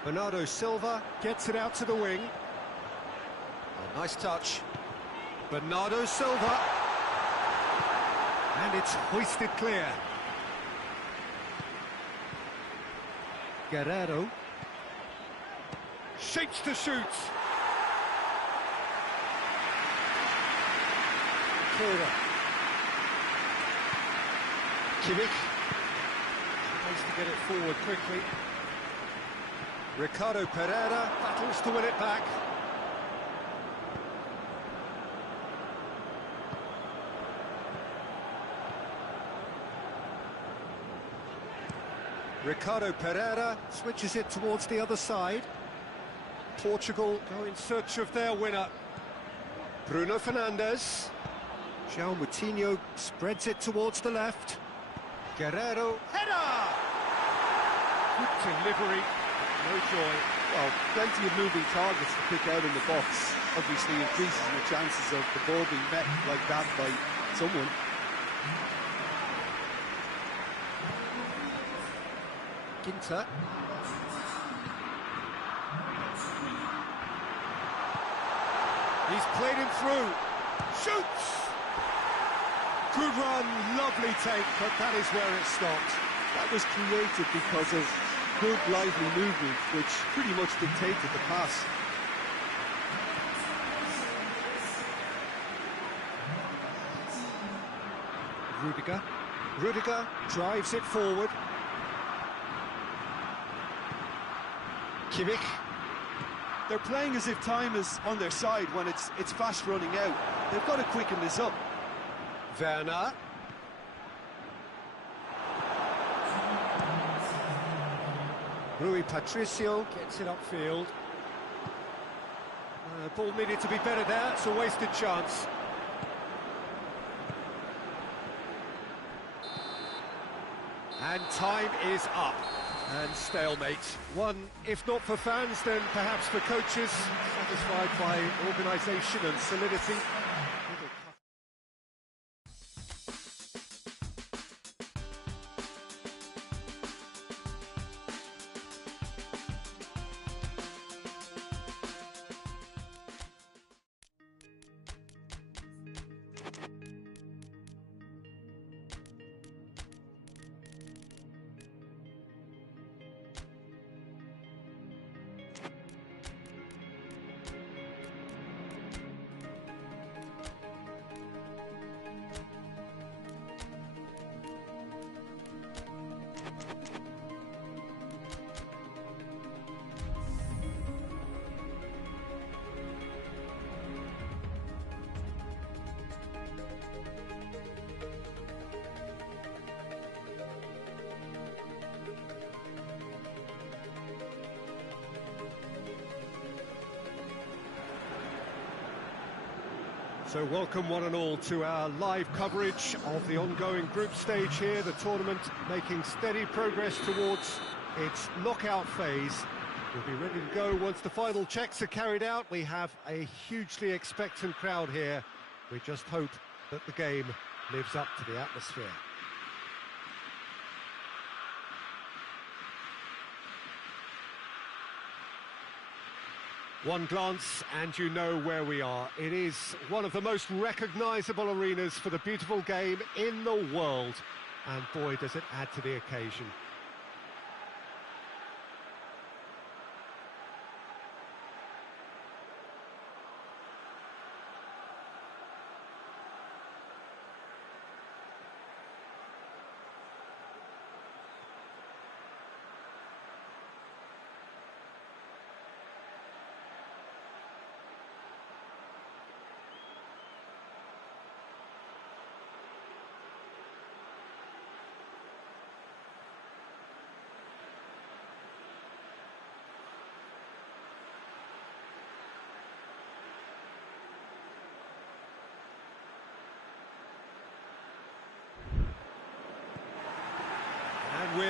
Bernardo Silva gets it out to the wing. Oh, nice touch. Bernardo Silva. And it's hoisted clear. Guerrero. Shapes to shoot. Cora. Kimmich. Tries to get it forward quickly. Ricardo Pereira battles to win it back. Ricardo Pereira switches it towards the other side. Portugal go in search of their winner. Bruno Fernandes. João Moutinho spreads it towards the left. Guerrero, header! Good delivery, no joy. Well, plenty of moving targets to pick out in the box. Obviously increases the chances of the ball being met like that by someone. Ginter. He's played him through. Shoots! Good run, lovely take, but that is where it stopped. That was created because of good, lively movement, which pretty much dictated the pass. Rudiger drives it forward. Kimmich. They're playing as if time is on their side when it's fast running out. They've got to quicken this up. Werner. Rui Patricio gets it upfield. Ball needed to be better there, it's a wasted chance. And time is up. And stalemate. One, if not for fans, then perhaps for coaches, satisfied by organisation and solidity. So welcome one and all to our live coverage of the ongoing group stage here, the tournament making steady progress towards its knockout phase. We'll be ready to go once the final checks are carried out. We have a hugely expectant crowd here. We just hope that the game lives up to the atmosphere. One glance and you know where we are. It is one of the most recognisable arenas for the beautiful game in the world. And boy, does it add to the occasion.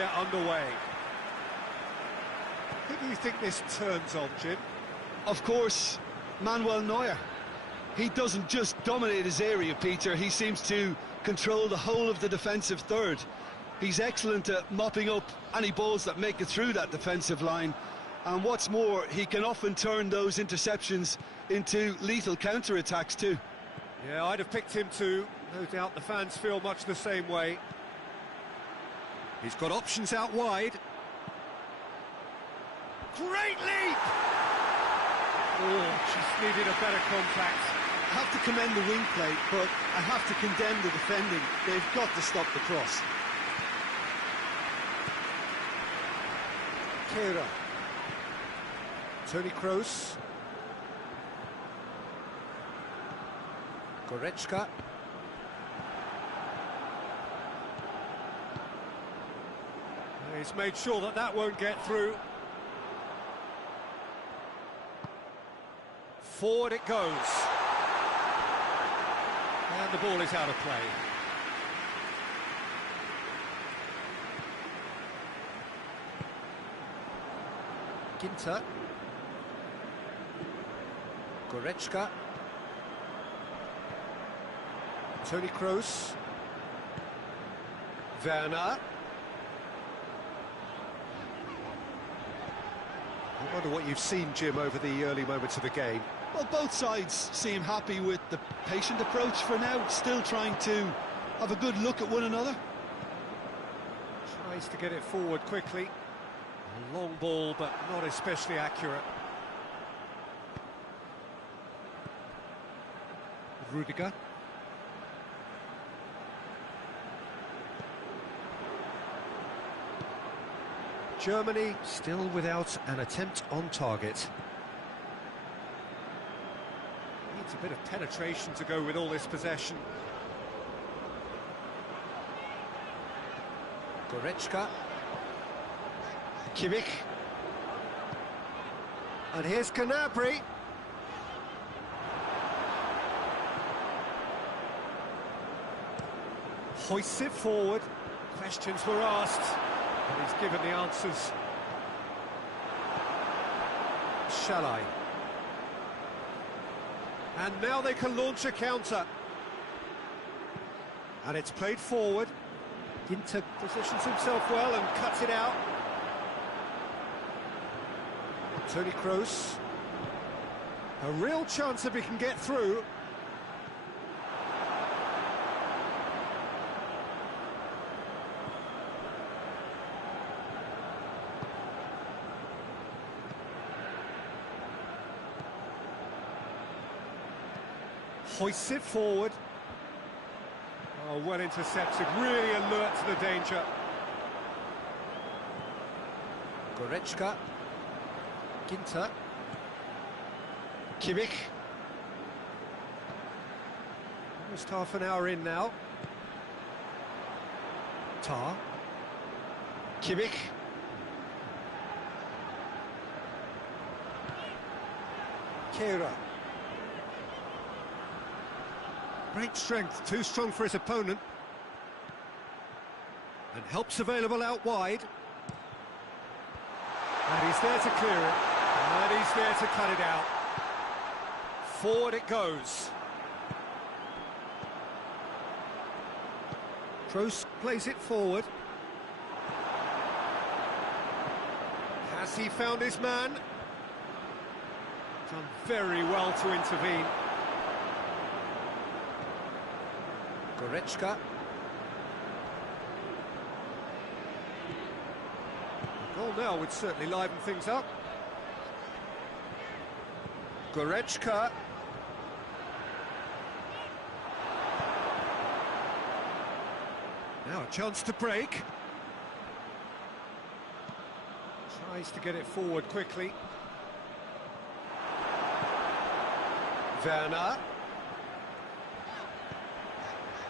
get underway. Who do you think this turns on, Jim? Of course, Manuel Neuer. He doesn't just dominate his area, Peter. He seems to control the whole of the defensive third. He's excellent at mopping up any balls that make it through that defensive line. And what's more, he can often turn those interceptions into lethal counter-attacks too. Yeah, I'd have picked him too. No doubt the fans feel much the same way. He's got options out wide. Great leap! Oh, just needed a better contact. I have to commend the wing play, but I have to condemn the defending. They've got to stop the cross. Kehrer. Toni Kroos. Goretzka. He's made sure that that won't get through. Forward it goes. And the ball is out of play. Ginter. Goretzka. Toni Kroos. Werner. I wonder what you've seen, Jim, over the early moments of the game. Well, both sides seem happy with the patient approach for now, still trying to have a good look at one another. Tries to get it forward quickly. A long ball, but not especially accurate. Rudiger. Germany still without an attempt on target. Needs a bit of penetration to go with all this possession. Goretzka. Kimmich. And here's Gnabry. Hoists it forward. Questions were asked, and he's given the answers. Shall I? And now they can launch a counter. And it's played forward. Ginter positions himself well and cuts it out. Toni Kroos. A real chance if he can get through. Hoists it forward. Oh, well intercepted, really alert to the danger. Goretzka. Ginter. Kimmich. Almost half an hour in now. Tar. Kimmich. Kehrer. Great strength, too strong for his opponent. And help's available out wide. And he's there to clear it. And he's there to cut it out. Forward it goes. Kroos plays it forward. Has he found his man? Done very well to intervene. Goretzka. A goal now would certainly liven things up. Goretzka. Now a chance to break. Tries to get it forward quickly. Werner.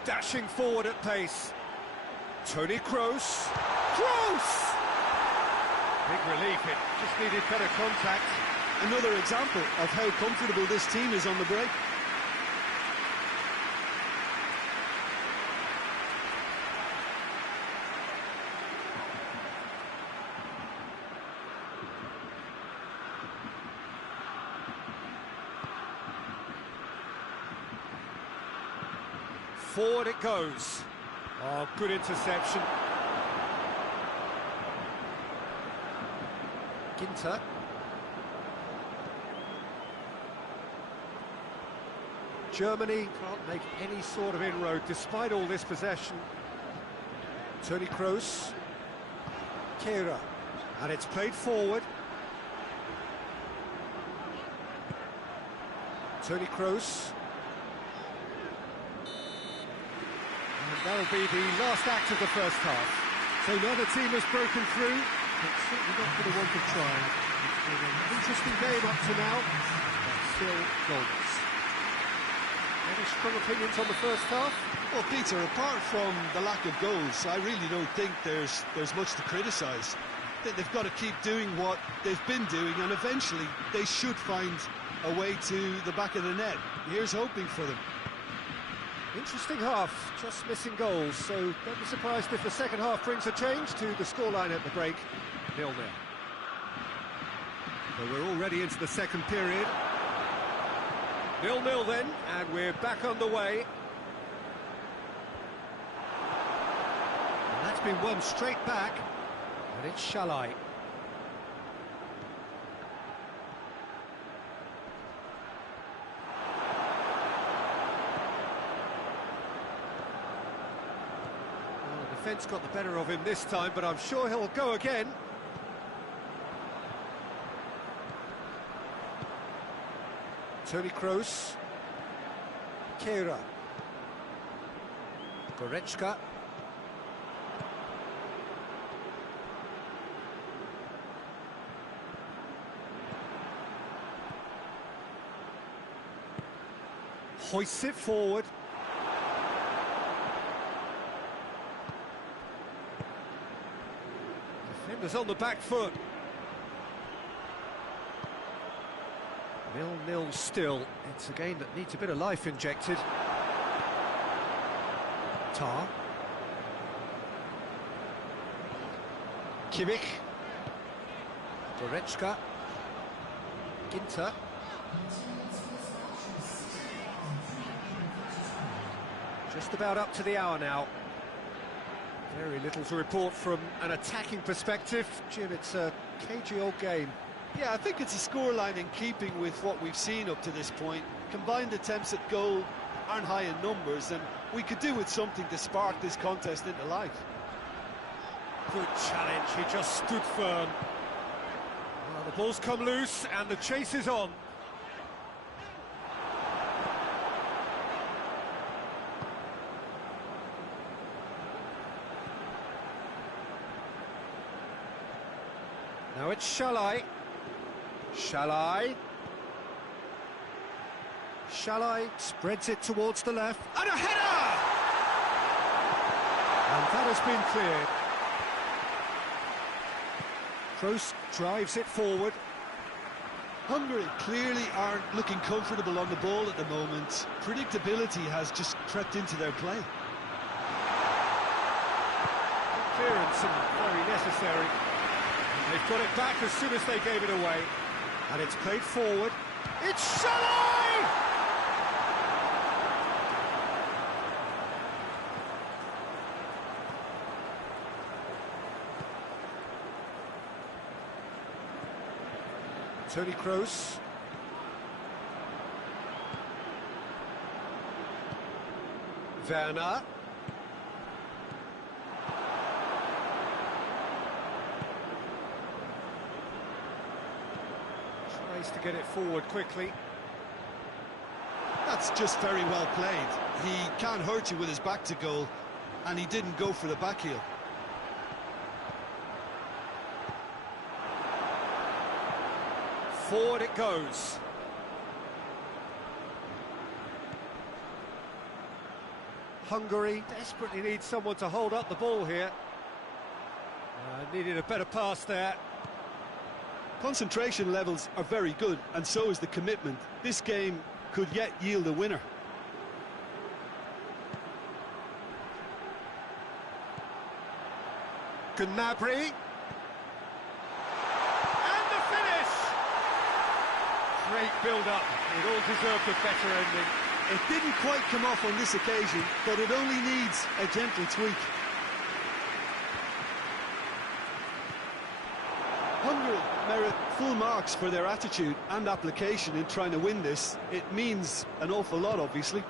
Dashing forward at pace. Toni Kroos. Kroos! Big relief, it just needed better contact. Another example of how comfortable this team is on the break. Forward it goes. Oh, good interception. Ginter. Germany can't make any sort of inroad despite all this possession. Toni Kroos. Kehrer. And it's played forward. Toni Kroos. And that'll be the last act of the first half. So neither team has broken through, but certainly not for the want of trying. It's been an interesting game up to now, but still goals. Any strong opinions on the first half? Well, Peter, apart from the lack of goals, I really don't think there's much to criticise. They've got to keep doing what they've been doing, and eventually they should find a way to the back of the net. Here's hoping for them. Interesting half, just missing goals, so don't be surprised if the second half brings a change to the scoreline at the break. 0-0. So we're already into the second period. 0-0 then, and we're back underway. And that's been won straight back, and it's Shalai. Well, the defence got the better of him this time, but I'm sure he'll go again. Toni Kroos. Kehrer. Goretzka. Hoists it forward. Defenders on the back foot. 0-0 still. It's a game that needs a bit of life injected. Tar. Kimmich. Goretzka. Ginter. Just about up to the hour now. Very little to report from an attacking perspective. Jim, it's a cagey old game. Yeah, I think it's a scoreline in keeping with what we've seen up to this point. Combined attempts at goal aren't high in numbers, and we could do with something to spark this contest into life. Good challenge, he just stood firm. Well, the ball's come loose and the chase is on. Now it's Shalai. Shalai spreads it towards the left. And a header! And that has been cleared. Kroos drives it forward. Hungary clearly aren't looking comfortable on the ball at the moment. Predictability has just crept into their play. Clearance and very necessary. They've got it back as soon as they gave it away. And it's played forward. It's Shalai! Toni Kroos. Werner. Tries to get it forward quickly. That's just very well played. He can't hurt you with his back to goal, and he didn't go for the back heel. Forward it goes. Hungary desperately needs someone to hold up the ball here. Needed a better pass there. Concentration levels are very good, and so is the commitment. This game could yet yield a winner. Gnabry. And the finish! Great build-up. It all deserved a better ending. It didn't quite come off on this occasion, but it only needs a gentle tweak. Hungary merit full marks for their attitude and application in trying to win this. It means an awful lot, obviously.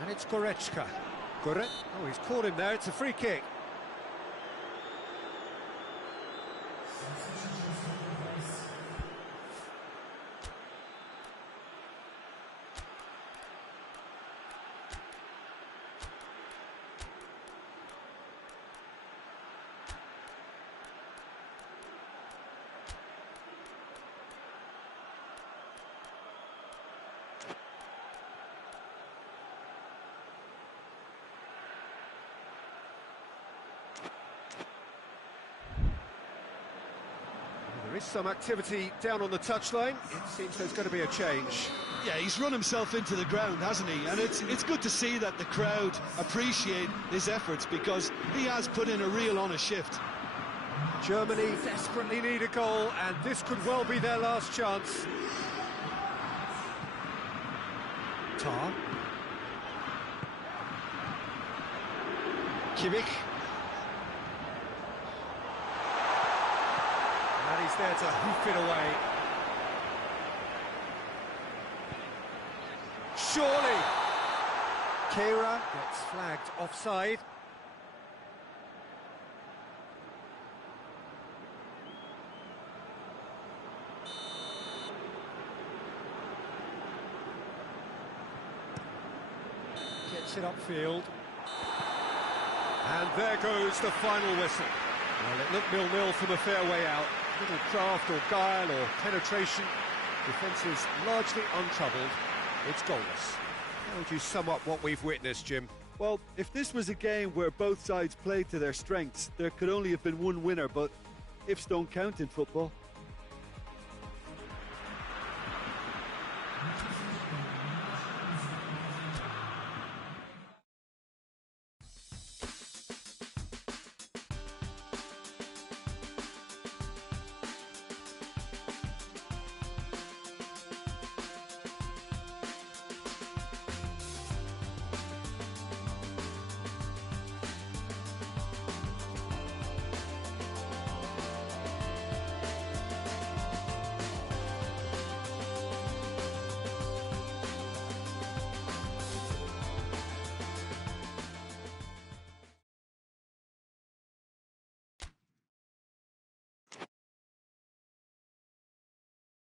And it's Goretzka. Oh, he's caught him there. It's a free kick. There is some activity down on the touchline. It seems there's going to be a change. Yeah, he's run himself into the ground, hasn't he? And it's good to see that the crowd appreciate his efforts, because he has put in a real honest shift. Germany desperately need a goal, and this could well be their last chance. Tar. Kimmich. And he's there to hoof it away. Surely! Kehrer gets flagged offside. Gets it upfield. And there goes the final whistle. Well, it looked 0-0 from a fair way out. Little craft or guile or penetration. Defence is largely untroubled. It's goalless. How would you sum up what we've witnessed, Jim? Well, if this was a game where both sides played to their strengths, there could only have been one winner, but ifs don't count in football.